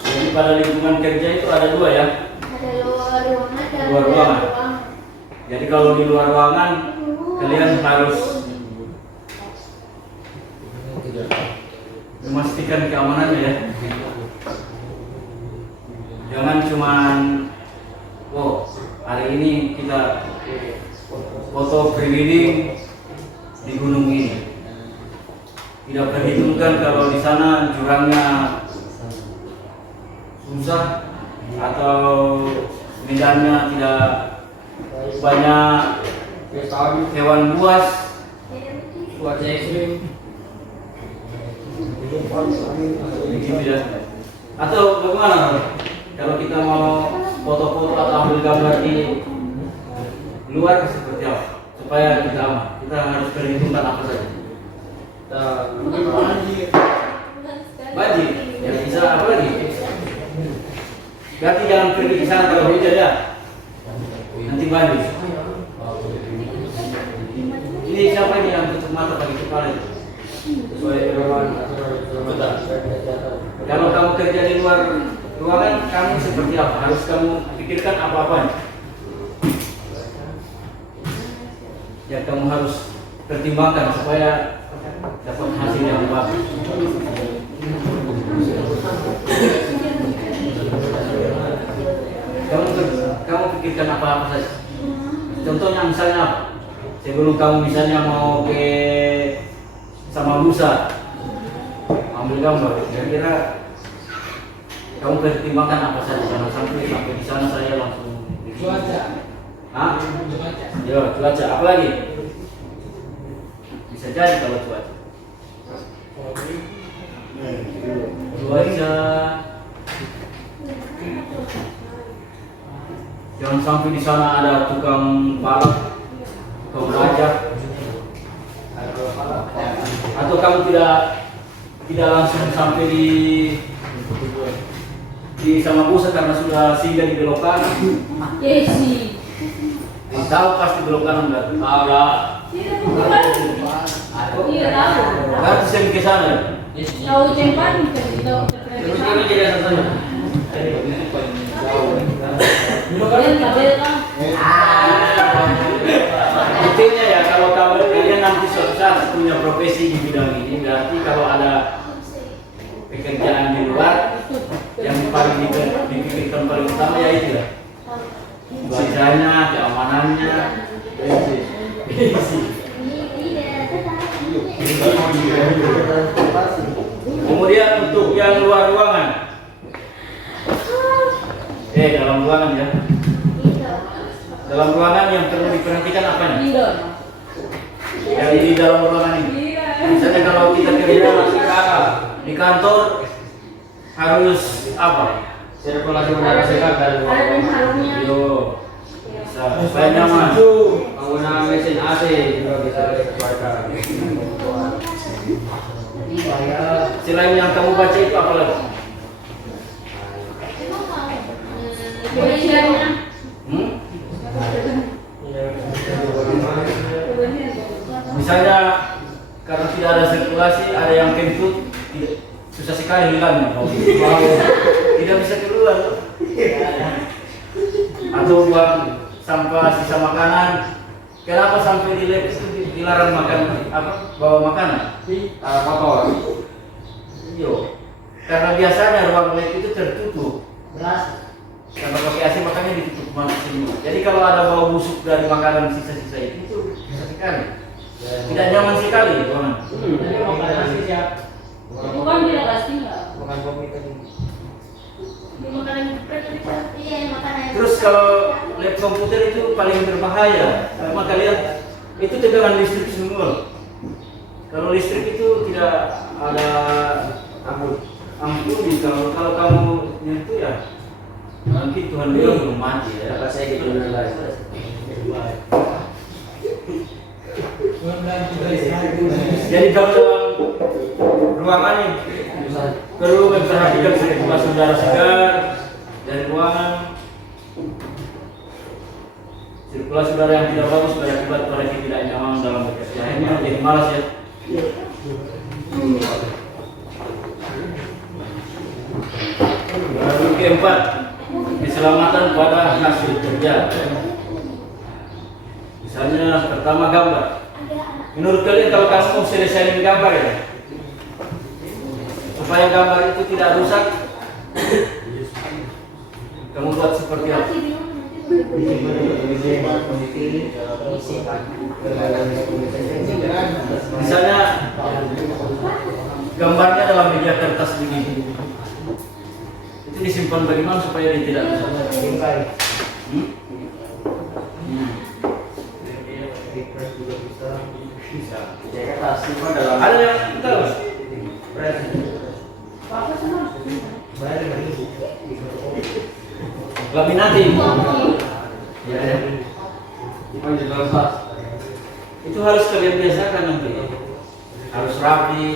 Jadi pada lingkungan kerja itu ada dua ya. Ada luar ruangan dan Luar dalam ruangan. ruangan. Jadi kalau di luar ruangan kalian harus memastikan keamanannya ya. Jangan cuman hari ini kita foto pre-wedding di gunung ini. Tidak perhitungkan kalau di sana jurangnya susah atau medannya tidak banyak hewan buas. Cuaca ekstrim. Begitu ya. Atau bagaimana kalau kita mau foto-foto atau ambil gambar di luar seperti apa? Supaya kita aman. Kita harus perhitungkan apa saja. Baji, ya bisa apa lagi? Berarti jangan pergi ke sana kalau hujan ya. Nanti banjir. Ini siapa ini yang tutup mata pakai kepala itu? Sesuai dengan aturan. Kalau kamu kerja di luar ruangan, kamu seperti apa? Harus kamu pikirkan apa-apanya. Ya kamu harus pertimbangkan supaya dapat hasil yang bagus. Kamu pikirkan apa-apa saja. Contohnya misalnya apa? Sebelum kamu misalnya mau ke Samabusa ambil gambar, kira-kira kamu pertimbangkan apa saja. Jangan sampai di sana saya langsung Cuaca. Hah? Cuaca. Ya, cuaca apa lagi? Bisa jadi kalau cuaca. Cuaca. Jangan sampai di sana ada tukang palak, tukang belajar. Atau kamu tidak langsung sampai di Samabusa karena sudah singgah di belok kanan. Yes, sih. Tahu pasti belok kanan berarti. Tahu lah. Tidak bukan. Iya tahu. Berarti saya ke sana. Tahu cepat kita Terus kami jadi asasnya. Intinya ya kalau kalian nanti suatu saat punya profesi di bidang ini, berarti kalau ada pekerjaan di luar yang paling dipikirkan paling utama ya itu ya. Cuacanya, keamanannya, kemudian untuk yang luar ruangan, dalam ruangan ya. Dalam ruangan yang perlu diperhatikan apa nih? Yang di dalam ruangan ini. Misalnya kalau kita kerja di kantor harus apa? Sirkulasi udara segar dan Yo, bisa supaya nyaman. penggunaan mesin AC juga bisa disesuaikan. Selain yang kamu baca itu apa lagi? Hmm? Misalnya karena tidak ada sirkulasi, ada yang kentut, susah sekali hilangnya. Tidak bisa keluar. Atau buang sampah sisa makanan. Kenapa sampai di lab itu dilarang makan bawa makanan? Kotor. Iya. Karena biasanya ruang lab itu tertutup. Karena pakai AC makanya ditutup semua. Jadi kalau ada bau busuk dari makanan sisa-sisa itu bisa sekali. Tidak nyaman sekali ruangan. Bukan tidak pasti enggak. Makan kopi tadi. Terus kalau lab komputer itu paling berbahaya. Karena kalian itu tegangan listrik semua. Kalau listrik itu tidak ada ampun. Kalau kamu nyentuh ya mungkin Tuhan bilang belum mati ya. Apa saya gitu nilai. Jadi kalau dalam ruangan ini perlu memperhatikan sirkulasi udara segar dari ruangan. Sirkulasi udara yang tidak bagus berakibat pada tidak nyaman dalam bekerja. Akhirnya jadi malas ya. Lalu keempat, keselamatan pada hasil kerja. Misalnya pertama gambar. Menurut kalian kalau kamu mau selesai gambar ya, supaya gambar itu tidak rusak, kamu buat seperti apa? Misalnya gambarnya dalam media kertas begini, itu disimpan bagaimana supaya dia tidak rusak? Simpan dalam Ada yang tahu? Apa sih? laminating. Ya, ya. Oh, jelas. Itu harus kalian biasakan nanti. Harus rapi.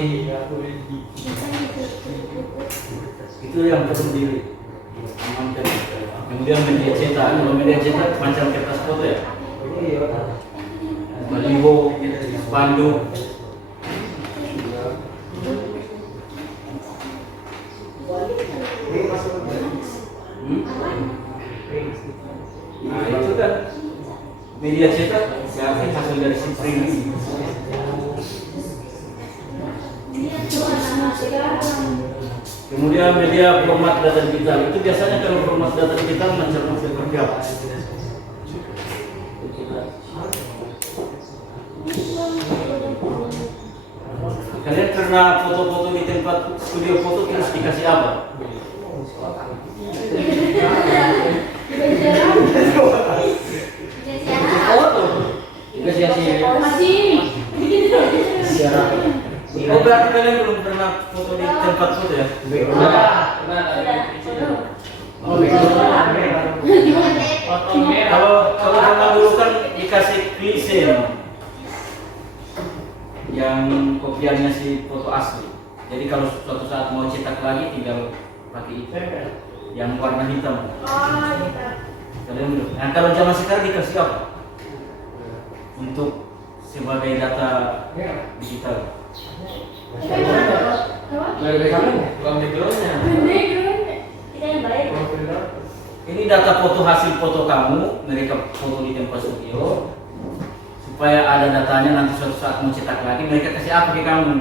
Itu yang perlu diamankan. Kemudian media cetak. Kalau media cetak macam kertas foto ya. Baliho, spanduk. Nah itu kan media cetak berarti hasil dari si printing. Kemudian media format data digital itu biasanya kalau format data digital mencerminkan seperti apa? Kalian pernah foto-foto di tempat studio foto terus dikasih apa? Oh berarti kalian belum pernah foto di tempat foto ya? Kalau zaman dulu kan dikasih klise yang kopiannya si foto asli. Jadi kalau suatu saat mau cetak lagi tinggal pakai itu yang warna hitam. Kalian belum. Nah kalau zaman sekarang dikasih apa? Untuk sebagai data digital. Ini data foto hasil foto kamu, mereka foto di tempat studio. Supaya ada datanya nanti suatu saat mau cetak lagi, mereka kasih apa ke kamu?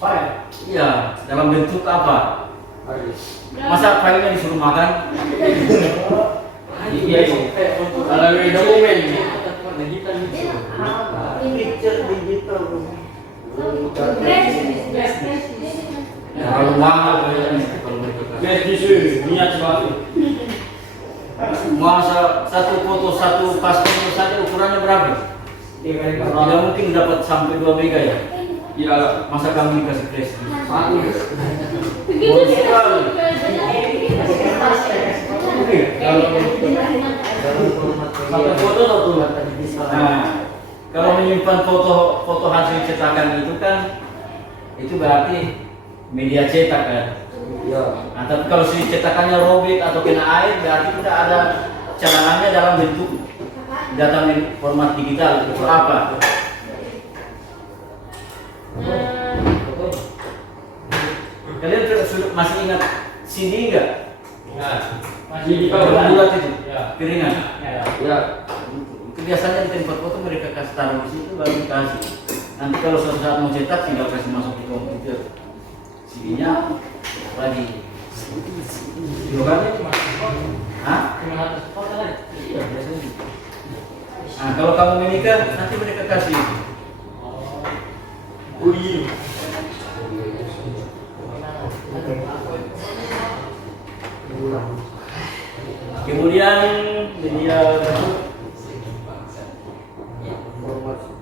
File. Iya, dalam bentuk apa? Masa filenya disuruh makan? Iya, kalau di dokumen Picture digital. Terlalu mahal kayaknya kalau mereka kasih. minyak sekali. Masa satu foto satu paspor saja ukurannya berapa? Tidak mungkin dapat sampai 2 mega ya? Iya, Masa kamu dikasih flash disk? Satu foto atau Nah, kalau menyimpan foto hasil cetakan itu kan itu berarti media cetak kan? ya. Nah, tapi kalau si cetakannya robek atau kena air berarti tidak ada cadangannya dalam bentuk data format digital itu apa? Kalian masih ingat CD enggak? masih di Bulat itu, Ya. piringan. Ya. Itu biasanya di tempat foto mereka kasih taruh di situ baru dikasih. Nanti kalau suatu saat mau cetak tinggal kasih masuk di komputer. CD-nya lagi. Bukannya cuma hah? Iya biasanya. Nah kalau kamu menikah nanti mereka kasih. Kemudian media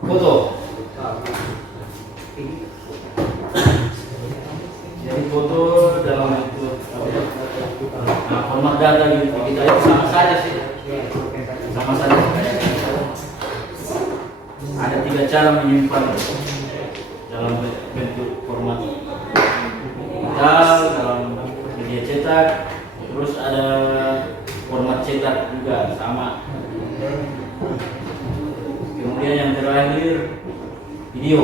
foto. Jadi foto dalam bentuk nah, format data gitu kita itu sama saja sih, sama saja. Ada 3 cara menyimpan dalam bentuk format digital, dalam media cetak, terus ada format cetak juga sama. Kemudian yang terakhir video.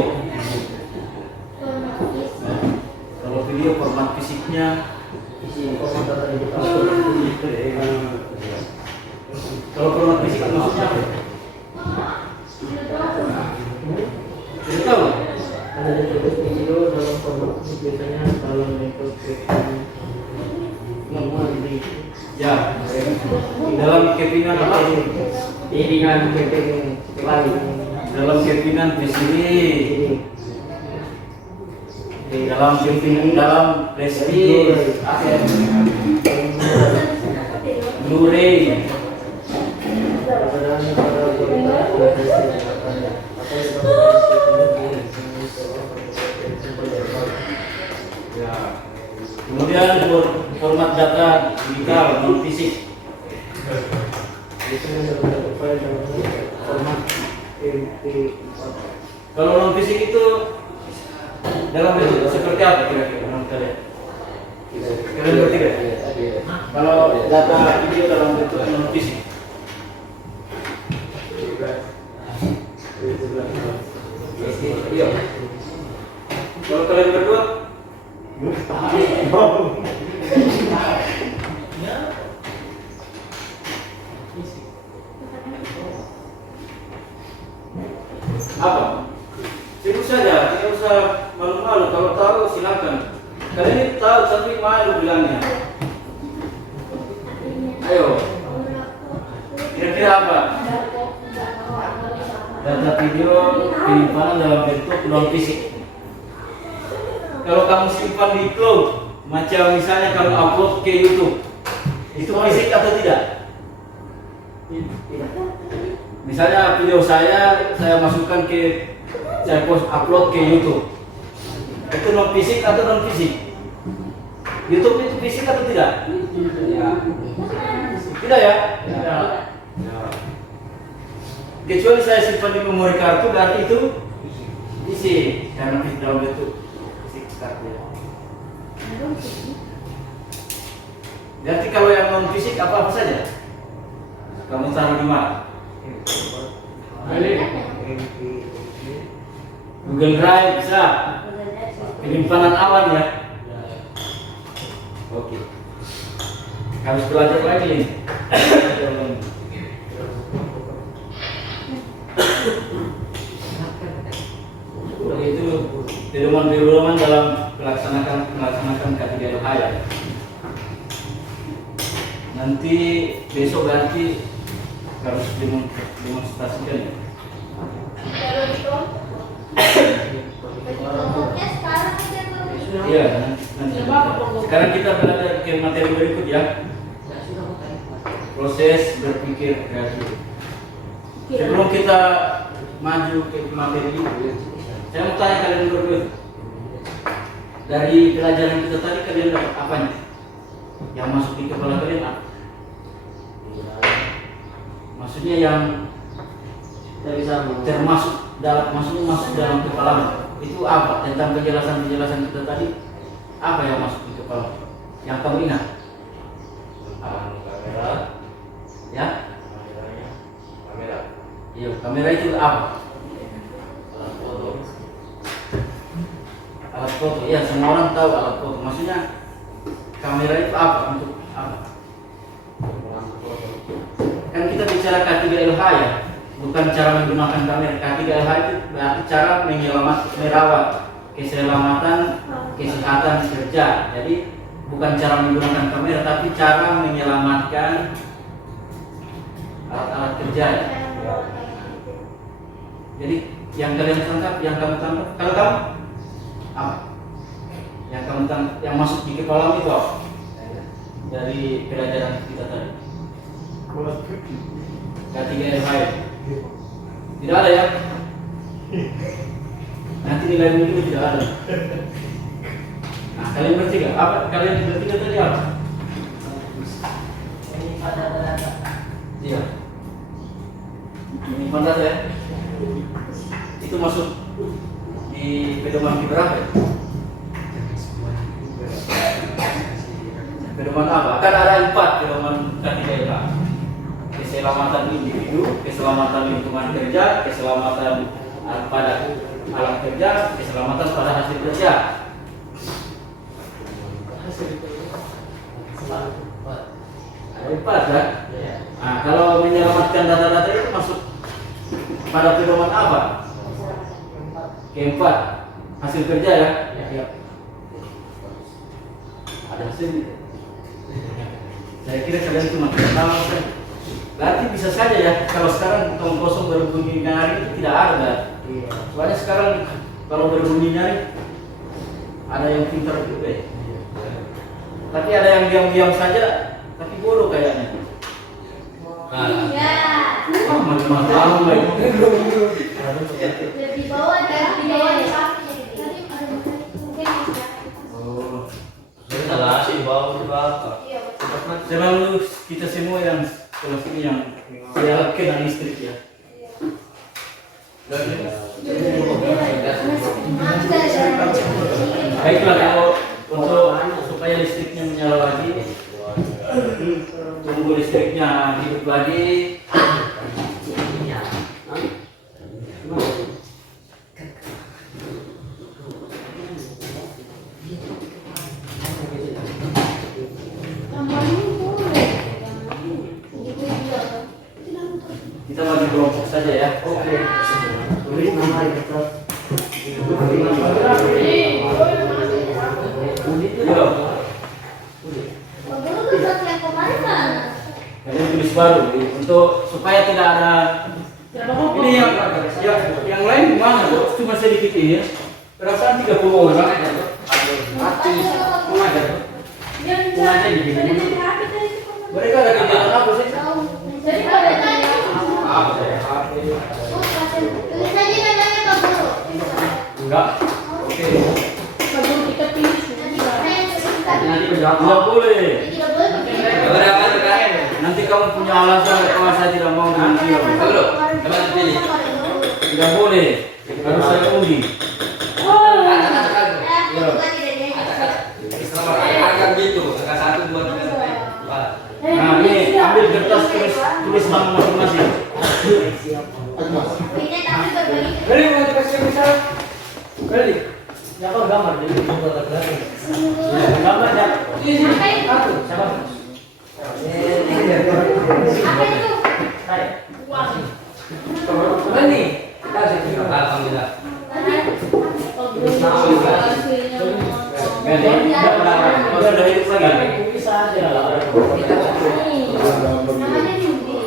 Kalau video format fisiknya kalau format fisik maksudnya apa? Tidak tahu. Ada di video dalam format biasanya dalam bentuk Ya, dalam kepingan apa? piringan keping lagi Dalam kepingan VCD, dalam kepingan dalam flash disk, Blu-ray. Ya. Kemudian format Kalau non fisik itu dalam bentuk seperti apa kira-kira menurut kalian? Kalian bertiga? Kalau data video dalam bentuk non fisik, iya. Kalau kalian berdua, apa? Sebut saja, tidak usah malu-malu. Kalau tahu silakan. Kalian ini tahu tapi malu bilangnya. Ayo, kira-kira apa? Data video penyimpanan dalam bentuk non fisik. Kalau kamu simpan di cloud, macam misalnya kamu upload ke YouTube, itu fisik atau tidak? Misalnya video saya masukkan saya post upload ke YouTube, itu non fisik atau non fisik? YouTube itu fisik atau tidak? Tidak ya? Kecuali saya simpan di memori kartu, berarti itu isi karena dalam bentuk fisik kartu. Berarti kalau yang non fisik apa saja? Kamu taruh di mana? Google Drive bisa, penyimpanan awan ya. Oke. Harus belajar lagi nih. Itu pedoman-pedoman dalam melaksanakan K3LH ya. Nanti besok berarti harus demonstrasikan ya. Iya, nanti. Sekarang kita belajar ke materi berikut ya. Proses berpikir kreatif. Sebelum kita maju ke materi itu, saya mau tanya kalian berdua. Dari pelajaran kita tadi kalian dapat apa nih? Yang masuk di kepala kalian apa? Maksudnya yang termasuk masuk dalam kepala itu apa? Tentang penjelasan kita tadi, apa yang masuk di kepala? Yang kamu ingat? Kamera, ya? Kamera. Iya, kamera itu apa? Alat foto. Iya, semua orang tahu alat foto. Maksudnya kamera itu apa? Untuk apa? Kan kita bicara K3LH ya, bukan cara menggunakan kamera. K3LH itu berarti cara merawat keselamatan kesehatan kerja. Jadi bukan cara menggunakan kamera, tapi cara menyelamatkan alat-alat kerja. Jadi yang kalian tangkap, yang kamu tangkap, kalau kamu apa? Yang kamu tangkap, yang masuk di kepala itu apa? Dari pelajaran kita tadi. K3LH tidak ada ya? Nanti nilai itu tidak ada. Nah, kalian bertiga, apa? Kalian bertiga tadi apa? Iya. Ini pantas ya? Itu masuk di pedoman berapa? Pedoman apa? Kan ada 4 pedoman K3LH. Keselamatan individu, keselamatan lingkungan kerja, keselamatan pada alat kerja, keselamatan pada hasil kerja. Ada 4 kan? Nah, kalau menyelamatkan data-data itu masuk pada pedoman apa? Keempat, hasil kerja ya? Ada hasil. Saya kira kalian cuma tahu saja. Berarti bisa saja ya, kalau sekarang tong kosong berbunyi nyari itu tidak ada. Soalnya sekarang kalau berbunyi nyari ada yang pintar juga ya. Tapi ada yang diam-diam saja, tapi bodoh kayaknya. Iya. Oh, malu-malu baik. Di bawah ada di bawah ada sapi. Oh, Salah sih bawa di bawah. Iya. selalu kita semua yang kelas ini yang saya kena listrik ya. Baiklah, kalau untuk supaya listriknya menyala lagi, tunggu listriknya hidup lagi. Kita bagi kelompok saja ya. Oke. Tulis nama di kertas. Yo. Kalian tulis baru untuk supaya tidak ada ini yang lain gimana bro? Cuma sedikit ini ya. Perasaan 30 orang Mati. Mengajar. Mengajar di sini. mereka ada kegiatan apa sih? Jadi pada tanya, Apa saya? tulis aja namanya Pak Guru. Enggak. Oke. Pak Guru kita pilih. Nanti menjawab. Tidak boleh. Tidak boleh begini. Berapa kan? Nanti kamu punya alasan kalau saya tidak mau dengan dia. Tidak boleh. Harus saya undi. Nah ini ambil kertas tulis nama masing-masing. Beri mau dikasih misal. Beri. Siapa gambar jadi gambar lagi. Gambar ya. Ini aku siapa? Apa itu? Saya. Uang. Beri. Kasih. Alhamdulillah. Oh, sudah hidup lagi. Bisa aja. Namanya Yudi.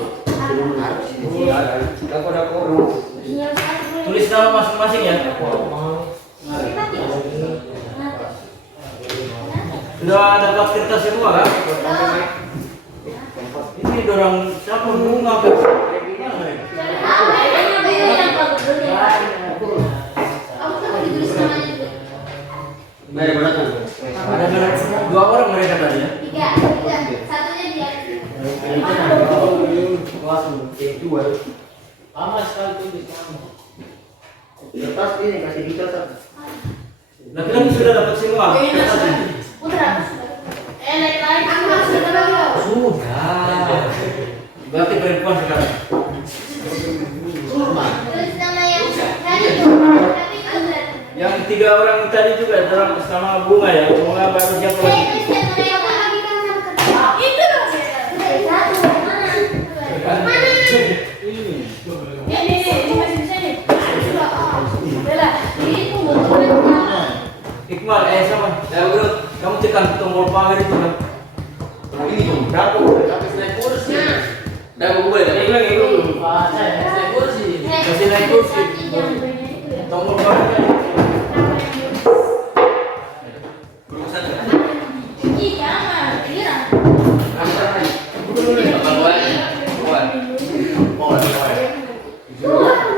Tulis nama masing-masing ya. Sudah dapat kertas semua kan? Ini dorong siapa bunga kan? Mari berdatang. Ada dua orang mereka tadi ya. Tiga. Satunya dia. Dua. Sama sekali tulis nama. Kertas ini kasih detail satu. Laki-laki sudah dapat semua kertasnya. Putra. Lain-lain aku harus berapa? Sudah. Berarti perempuan sekarang. Tulis nama yang tadi tuh. Tapi ada. Yang 3 orang tadi juga dalam sama bunga ya. Bunga baru siapa lagi? Itu dong. Satu. Mana? Mana? Ini masih bisa nih. Bella, ini motornya. Iqbal, sama. Ya, Bro. Kamu tekan tombol power itu kan? Ini dong. Dapur. Naik kursi. Dapur gue. Ini lagi dulu. Naik kursi. Kasih naik kursi. Tombol power kan? Berurusan. Ih, jangan. Giliran.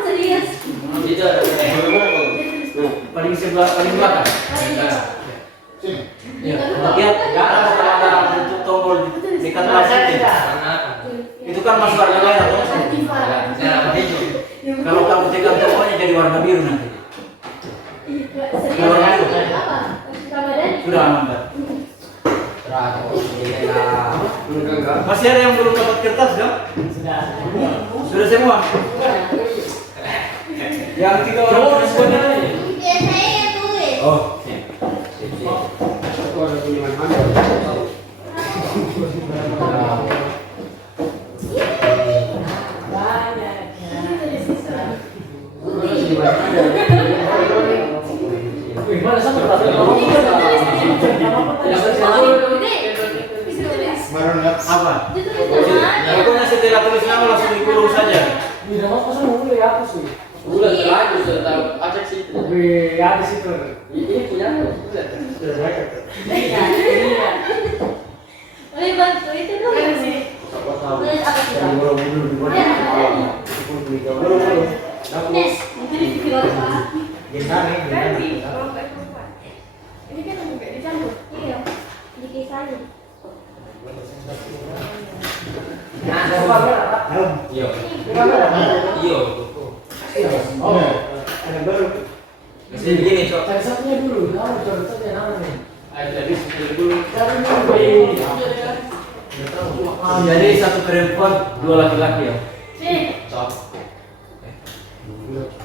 Serius. Itu ada. Paling sebelah, paling belakang. Ya, lihat jangan ada bentuk tombol dekat lasnya. Itu kan masuk warna merah atau kalau kamu tekan tombolnya jadi warna biru nanti. Serius. Apa? Ramadan. Sudah aman kan? Enggak. Masih ada yang belum dapat kertas kan? Sudah. Sudah semua. Yang 3 orang perempuannya ini. Biasanya yang tulis. Oh. Itu ada tulisan mana? Wih, mana sama kertas? Apa? Pokoknya setelah tulis nama langsung dikurung saja. Wih, nama pasal mulai apa sih? Udah terlanjur sudah tahu. Acak sih. Wih, ada situ. Ini punya aku. Sudah saya. Lebih bantu itu dong. Tulis apa sih? Nes, itu di video apa? Ini kan enggak dicampur. Iya. Dikisahin. Iya. Iya. Oh, ada baru. Mesti begini, Cok. Cari satunya dulu. Kamu cari satunya nama nih. Ayo tadi sekali dulu. Cari dulu. Jadi satu perempuan, dua laki-laki ya. Nih, Cok.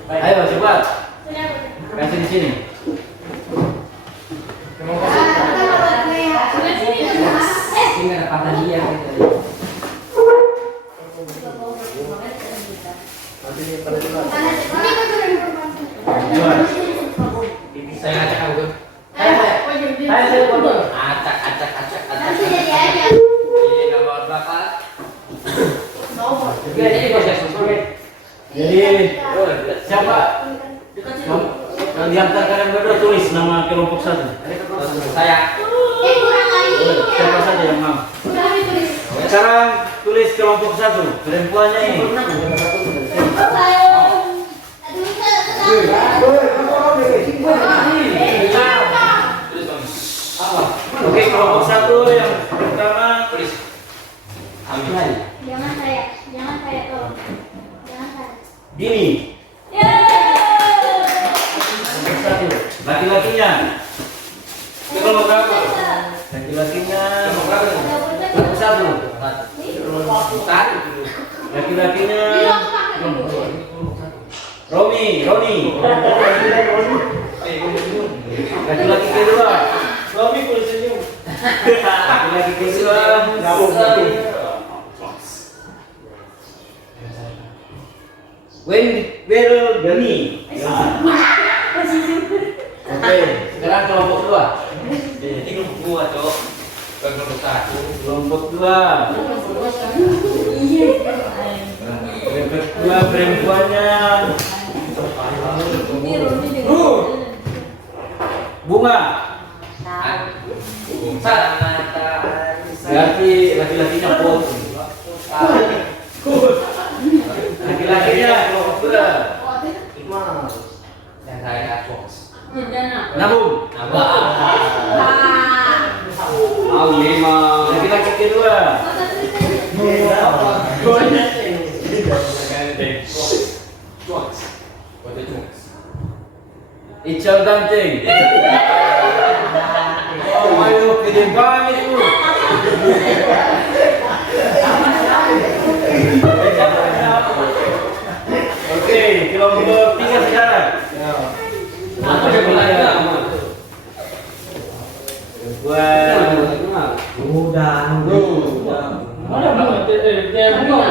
Ayo cepat, sini aku. kasih di sini. Terima kasih. Sebelah sini kan, Mas. Ini ada patah dia gitu. Saya ngacak kamu tuh. Saya foto. Acak. Langsung jadi aja. Ini nomor berapa? Jadi proses sesuai. Jadi siapa yang diantar kalian berdua tulis nama kelompok satu. Saya. Kurang kali ini. Siapa saja yang mau? Udah ditulis. Sekarang tulis kelompok satu, perempuannya ini. Tulis Bang. Oke, kelompok satu yang pertama Tulis. Ambil. Jangan saya tolong. Jangan saya. Dini. Kelompok satu, laki-lakinya. Kelompok berapa? Laki-lakinya Kelompok berapa? kelompok satu, Bukan. laki-lakinya Roni. Laki-laki kedua. Suami boleh senyum. Laki-laki kedua. Gani. Oke, sekarang kelompok dua. Ini kelompok dua, Cok. Bukan kelompok satu. Kelompok dua. Kelompok dua perempuannya Bunga. Berarti laki-lakinya Put. Laki-lakinya kelompok dua. Dan saya Fox. Nabung. Mau 5. Laki-laki kedua. Ical Ganteng. Oh, ayo gede banget itu. Oke, kelompok tiga sekarang. Apa yang mulai lama? Udah. Mana bunga? Bunga.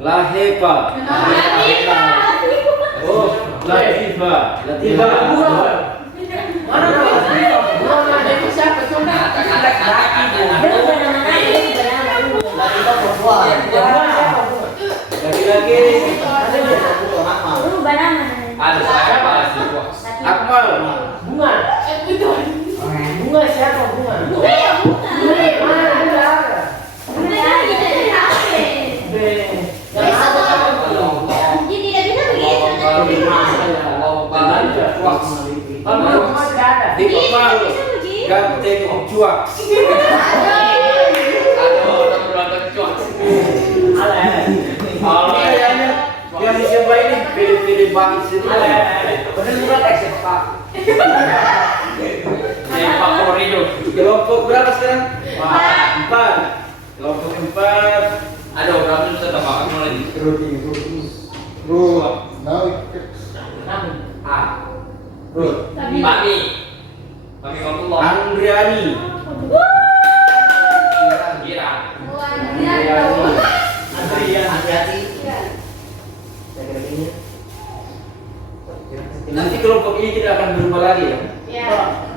Lahepa. Oh, Latifa. Mana bunga? Itu siapa? Coba. Laki-laki. Ada siapa? Akmal. Bunga. Bunga siapa bunga? Akmal. Ganteng cuak. Yang siapa ini pilih-pilih banget sih. Kelompok berapa sekarang? Empat. Kelompok empat. Ada berapa sudah tambahkan mulai di Mami Ngomong Andriani. Gira. Nanti kelompok ini tidak akan berubah lagi ya.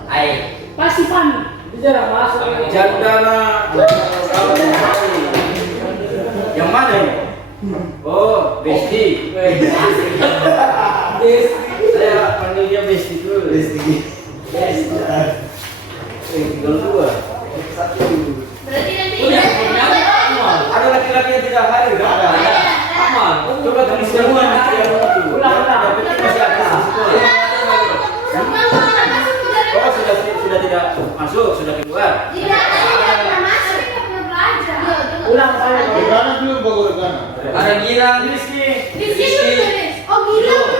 Ai. Pasti pan. Bicara masuk. Jandana. Yang mana ini? Oh, Besti. Saya panggilnya Besti dulu. Tinggal dua. Berarti nanti Ada laki-laki yang tidak hadir kan? Aman. Coba tulis semua nanti yang itu. Ulang. Yang penting masih ada di situ. Oh, sudah tidak masuk, sudah keluar. Ulang saya. Ada Gira. Rizky. Oh, gila. Oh,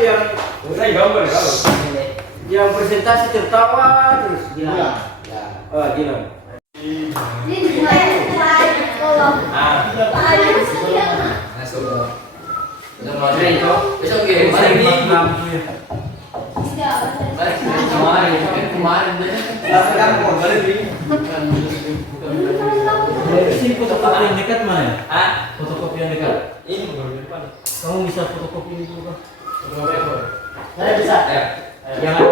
yang Saya gambar kalau. presentasi tertawa terus gila. Ya. Oh, gila. Ini dimana? Kalau Masuk. Udah mau train kok. Besok ngirim balik nih. Balik kemarin deh. Kamu balik nih. Sini fotokopi yang dekat mana? Hah? Fotokopi yang dekat. Ini baru di depan. Kamu bisa fotokopi ini dulu, Bang? Saya bisa. Ya. Jangan.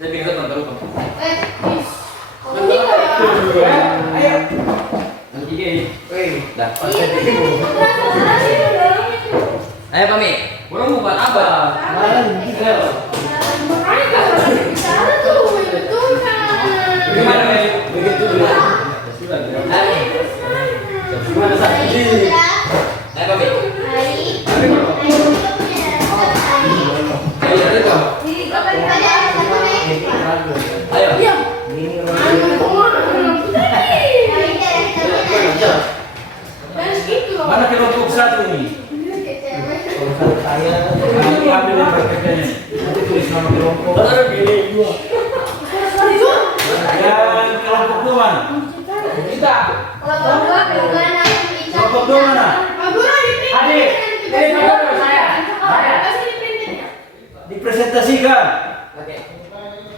Jadi kita tonton dulu. Ayo. Nanti gini. Dah. Iya, Ayo kami. Burung buat apa? Gimana nih? Begitu dulu. Sudah. Gimana sakit? Ayo kami. Ayo itu. Ayo. Mana kelompok satu ini? Nanti ambil yang berkerjanya. Nanti tulis nama kelompok. Taruh gini. Dan kelompok dua mana? Kita. Kelompok dua mana? Adik. Ini kalau saya. Dipresentasikan. Oke.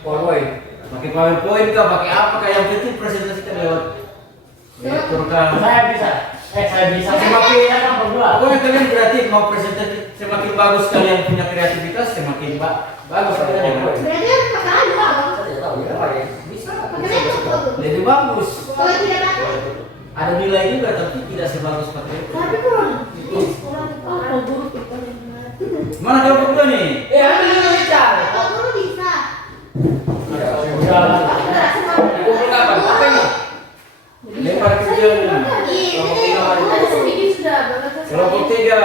PowerPoint. Pakai PowerPoint kah? Pakai apa kah? Yang penting presentasikan lewat lektur kah? Saya bisa. Saya bisa. Semakin berdua. Pokoknya kalian kreatif, mau presentasi semakin bagus kalian punya kreativitas semakin bagus kalian. Saya tahu ya, Pak. Bisa. Lebih bagus. Ada nilai juga tapi tidak sebagus pakai. Mana kelompok dua nih? Ambil dulu bicara. Kumpul kapan? Apa ini? Lempar ke jauh nih. Kelompok tiga.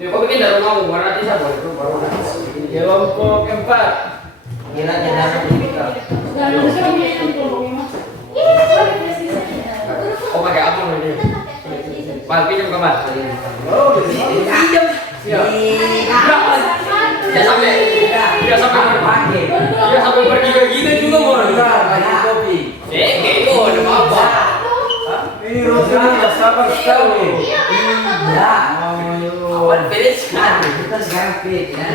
Ya, kau bikin dari rumahmu, warna nanti saya boleh baru nanti. Kelompok empat. Kira jangan kita. Oh, pakai apa ini? Pak, pinjam kamar. Oh, Pinjam. Ya sampai. Dia sampai berpagi. Dia sampai pergi ke kita juga mau. lagi kopi. Kayak ada apa? Ini roti tidak sabar sekali. Iya. Awan beres kan. Kita sekarang fit ya.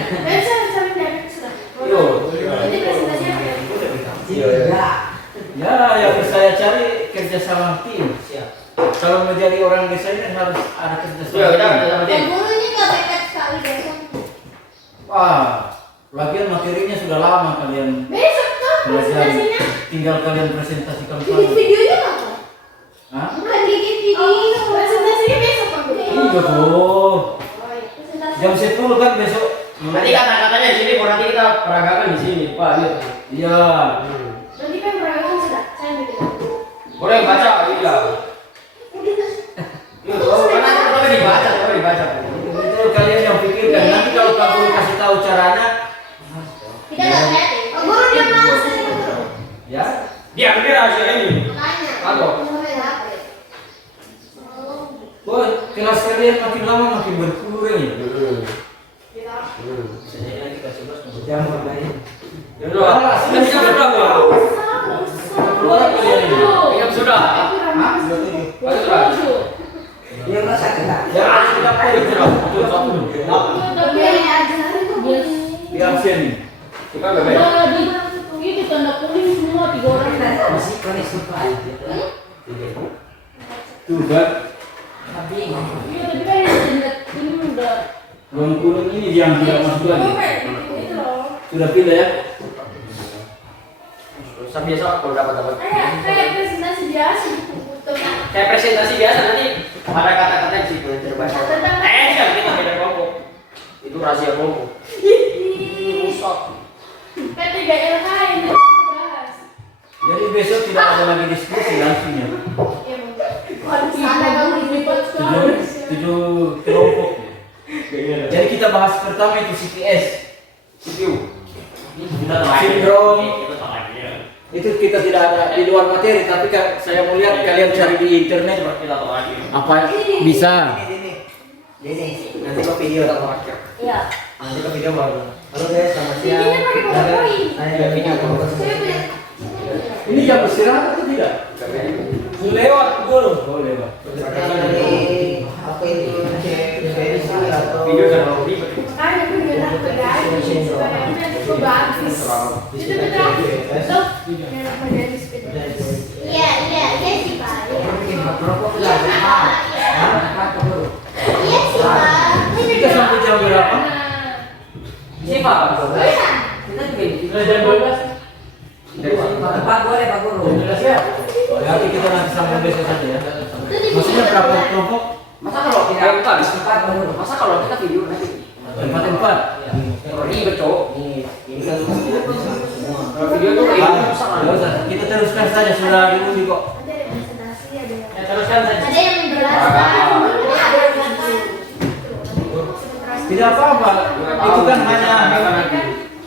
Tidak. Ya, yang saya cari kerjasama tim. Siap. Kalau menjadi orang desainer harus ada Iya, kerjasama kita tim. sama tim. Wah, lagian materinya sudah lama kalian belajar. Tinggal kalian presentasikan saja. Hah? Iya tuh. Jam 10 kan besok. Nanti kata-katanya di sini, nanti kita peragakan di sini, Pak. Lihat. Iya. Boleh baca, iya. Karena dibaca, dibaca. Itu kalian yang pikirkan. Nanti kalau kamu kasih tahu caranya, ya. Dia ambil rahasia ini. Wah, kelas kalian makin lama makin berkurang ya. Jangan bermain. Ya udah, kita jam berapa? Keluar kalian ini. Jam sudah. Dia merasa kita. Ya, sudah kau istirahat. Betul, satu. Di absen. Kita bebas. Masih koneksi Pak. Tuh kan, Tapi ruang kurung ini yang tidak masuk lagi. Sudah pindah ya? Sampai besok kalau dapat. Kayak presentasi biasa. Kayak presentasi biasa nanti ada kata-kata sih yang terbaca. Kan kita beda kelompok. Itu rahasia kelompok. Rusak. P3LH yang dibahas. Jadi besok tidak ada lagi diskusi langsung ya. Tujuh kelompok ya. Jadi kita bahas pertama itu CPS. CPU. Sindrom Itu kita tidak ada di luar materi, tapi saya mau lihat kalian cari di internet Kita tahu lagi. apa bisa. Nanti kok video tak pakai. Iya. Nanti kok video baru. Halo guys, selamat siang. Ini pakai PowerPoint. Saya video kamu. Saya punya. Ini jam istirahat atau tidak? Lewat dulu. Oh lewat. Apa itu cek versi atau Video terlalu ribet. Makanya aku juga tak berani. Sebenarnya itu bagus. Itu betul. Betul. Yang berani sepeda. Iya sih Pak. rokok lah. Iya sih Pak. Kita sampai jam berapa? Siapa? Kita juga Jam 12. Pak boleh Pak Guru. Ya. Berarti kita nanti sambung besok saja ya. Maksudnya berapa kelompok? Masa kalau kita bukan? Pak Guru. Masa kalau kita video nanti? Empat. Ribet cowok. Ini kan semua. Kalau video tuh Ah, ribet susah kan? nggak usah. Kita teruskan saja sudah diundi kok. Ada yang presentasi, ada yang Ya teruskan saja. ada yang menjelaskan, ada yang menjelaskan. Tidak apa-apa. Itu kan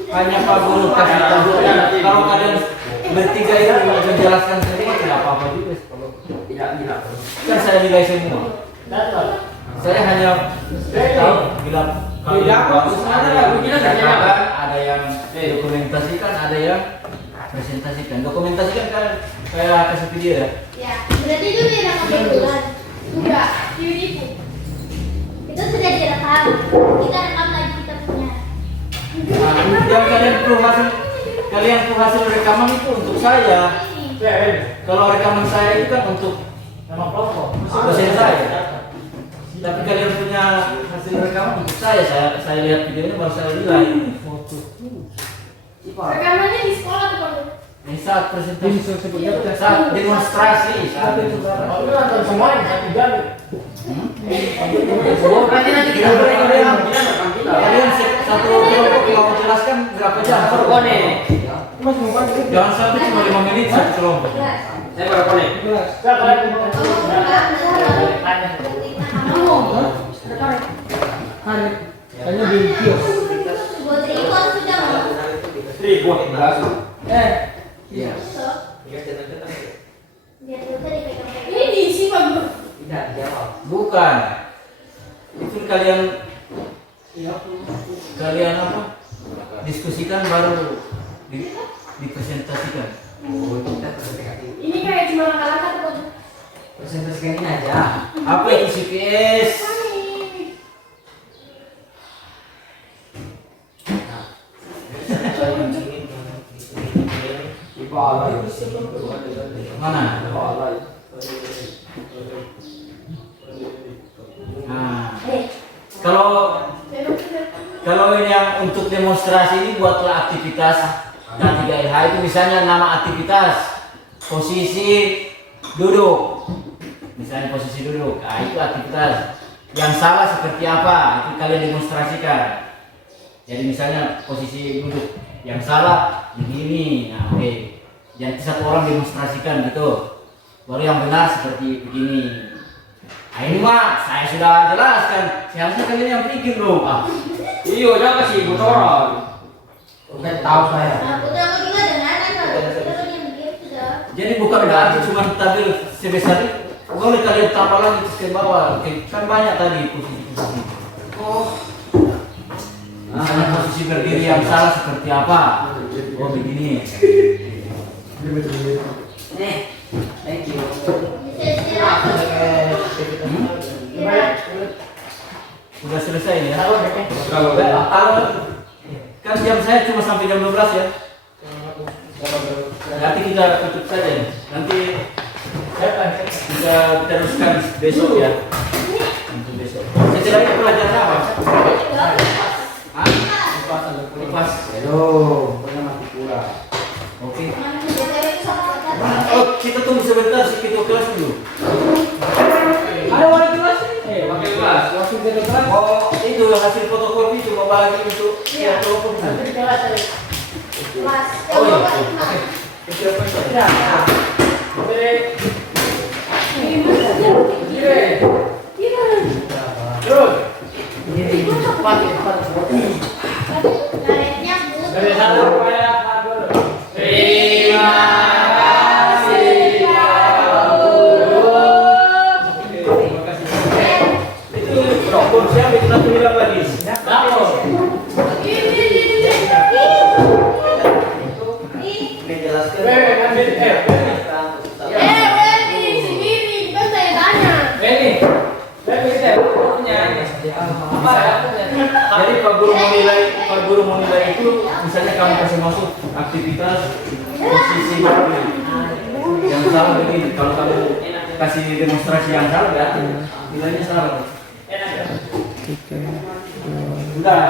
hanya Pak Guru kasih tahu. Kalau kalian bertiga itu menjelaskan semua tidak apa-apa juga. Tidak. Kan saya nilai semua. Saya hanya tahu bila Tidak, bagus ada yang Kita kerjanya apa? ada yang dokumentasikan, ada yang presentasikan. Dokumentasikan kan kayak kasih video ya. Ya, berarti itu direkam betulan. Sudah, itu. Itu sudah direkam. Kita rekam lagi kita punya. Nah, yang kalian tuh hasil rekaman itu untuk saya. Kalau rekaman saya itu kan untuk Nama kelompok. dosen saya. Tapi kalian punya hasil rekaman untuk saya lihat videonya baru saya nilai. Rekamannya di sekolah tuh Pak. Ini saat presentasi saat demonstrasi saat itu. Aku nonton semuanya satu jam. Nanti kita Kalian kalian satu kelompok mau jelaskan berapa jam? kone. Jangan sampai cuma 5 menit satu kelompok. Saya baru kone. Hanya di kios. Buat record sudah mau. Ribut. Iya. Biar kita dipegang. Ini diisi Pak Guru. Tidak jawab. Bukan. Itu kalian apa? Diskusikan baru dipresentasikan. Oh, kita presentasi. Ini kayak cuma langkah-langkah tuh Pak Guru. Presentasikan ini aja. Apa itu CPS? Mana? Nah, kalau ini yang untuk demonstrasi ini buatlah aktivitas K3LH itu misalnya nama aktivitas posisi duduk, misalnya posisi duduk, nah itu aktivitas. Yang salah seperti apa itu kalian demonstrasikan. Jadi misalnya posisi duduk, yang salah begini, nah oke. Jadi satu orang demonstrasikan gitu. Baru yang benar seperti begini. Nah ini mah saya sudah jelaskan. Seharusnya kalian yang pikir dong. Iya, jangan kasih bocoran. Udah tahu saya. Nah, putra aku juga dengan Pak. Kita kan yang begitu sudah. Jadi bukan berarti cuma tabel sebesar itu. Boleh kalian tambah lagi ke bawah. Kan banyak tadi posisi-posisi. Oh. Misalnya posisi berdiri yang salah seperti apa? Oh begini. Nih, thank you. Bisa istirahat. Istirahat. Sudah selesai ya? Kalau Kan jam saya cuma sampai jam 12 ya. Nanti kita tutup saja nih. Nanti kita teruskan besok ya. Untuk besok. Setelahnya pelajaran apa? Hah? Lepas. Halo, punya mati pula. Oke. Mana jaga itu sama Pak. Oh, kita tunggu sebentar kita kelas dulu. Ada wali kelas? pakai kelas. Langsung ke kelas. Oh, itu hasil fotokopi coba bagi untuk ya kelompok. Nanti di kelas ada. Mas, Oh iya. yang bawa Oke. Kita periksa. Ya. Oke. Kiri. Terus. Karetnya Bu. Dari satu supaya Pak Guru. Terima Dokter siapa itu nanti bilang lagi? Dapur. Ini jelaskan. Ambil Wendy sendiri, kan saya tanya. Beni. Beni kita punya. Apa ya? Jadi Pak Guru mau nilai itu misalnya kamu kasih masuk aktivitas posisi yang salah begini. Kalau kamu kasih demonstrasi yang salah berarti nilainya salah. Enak ya? Sudah.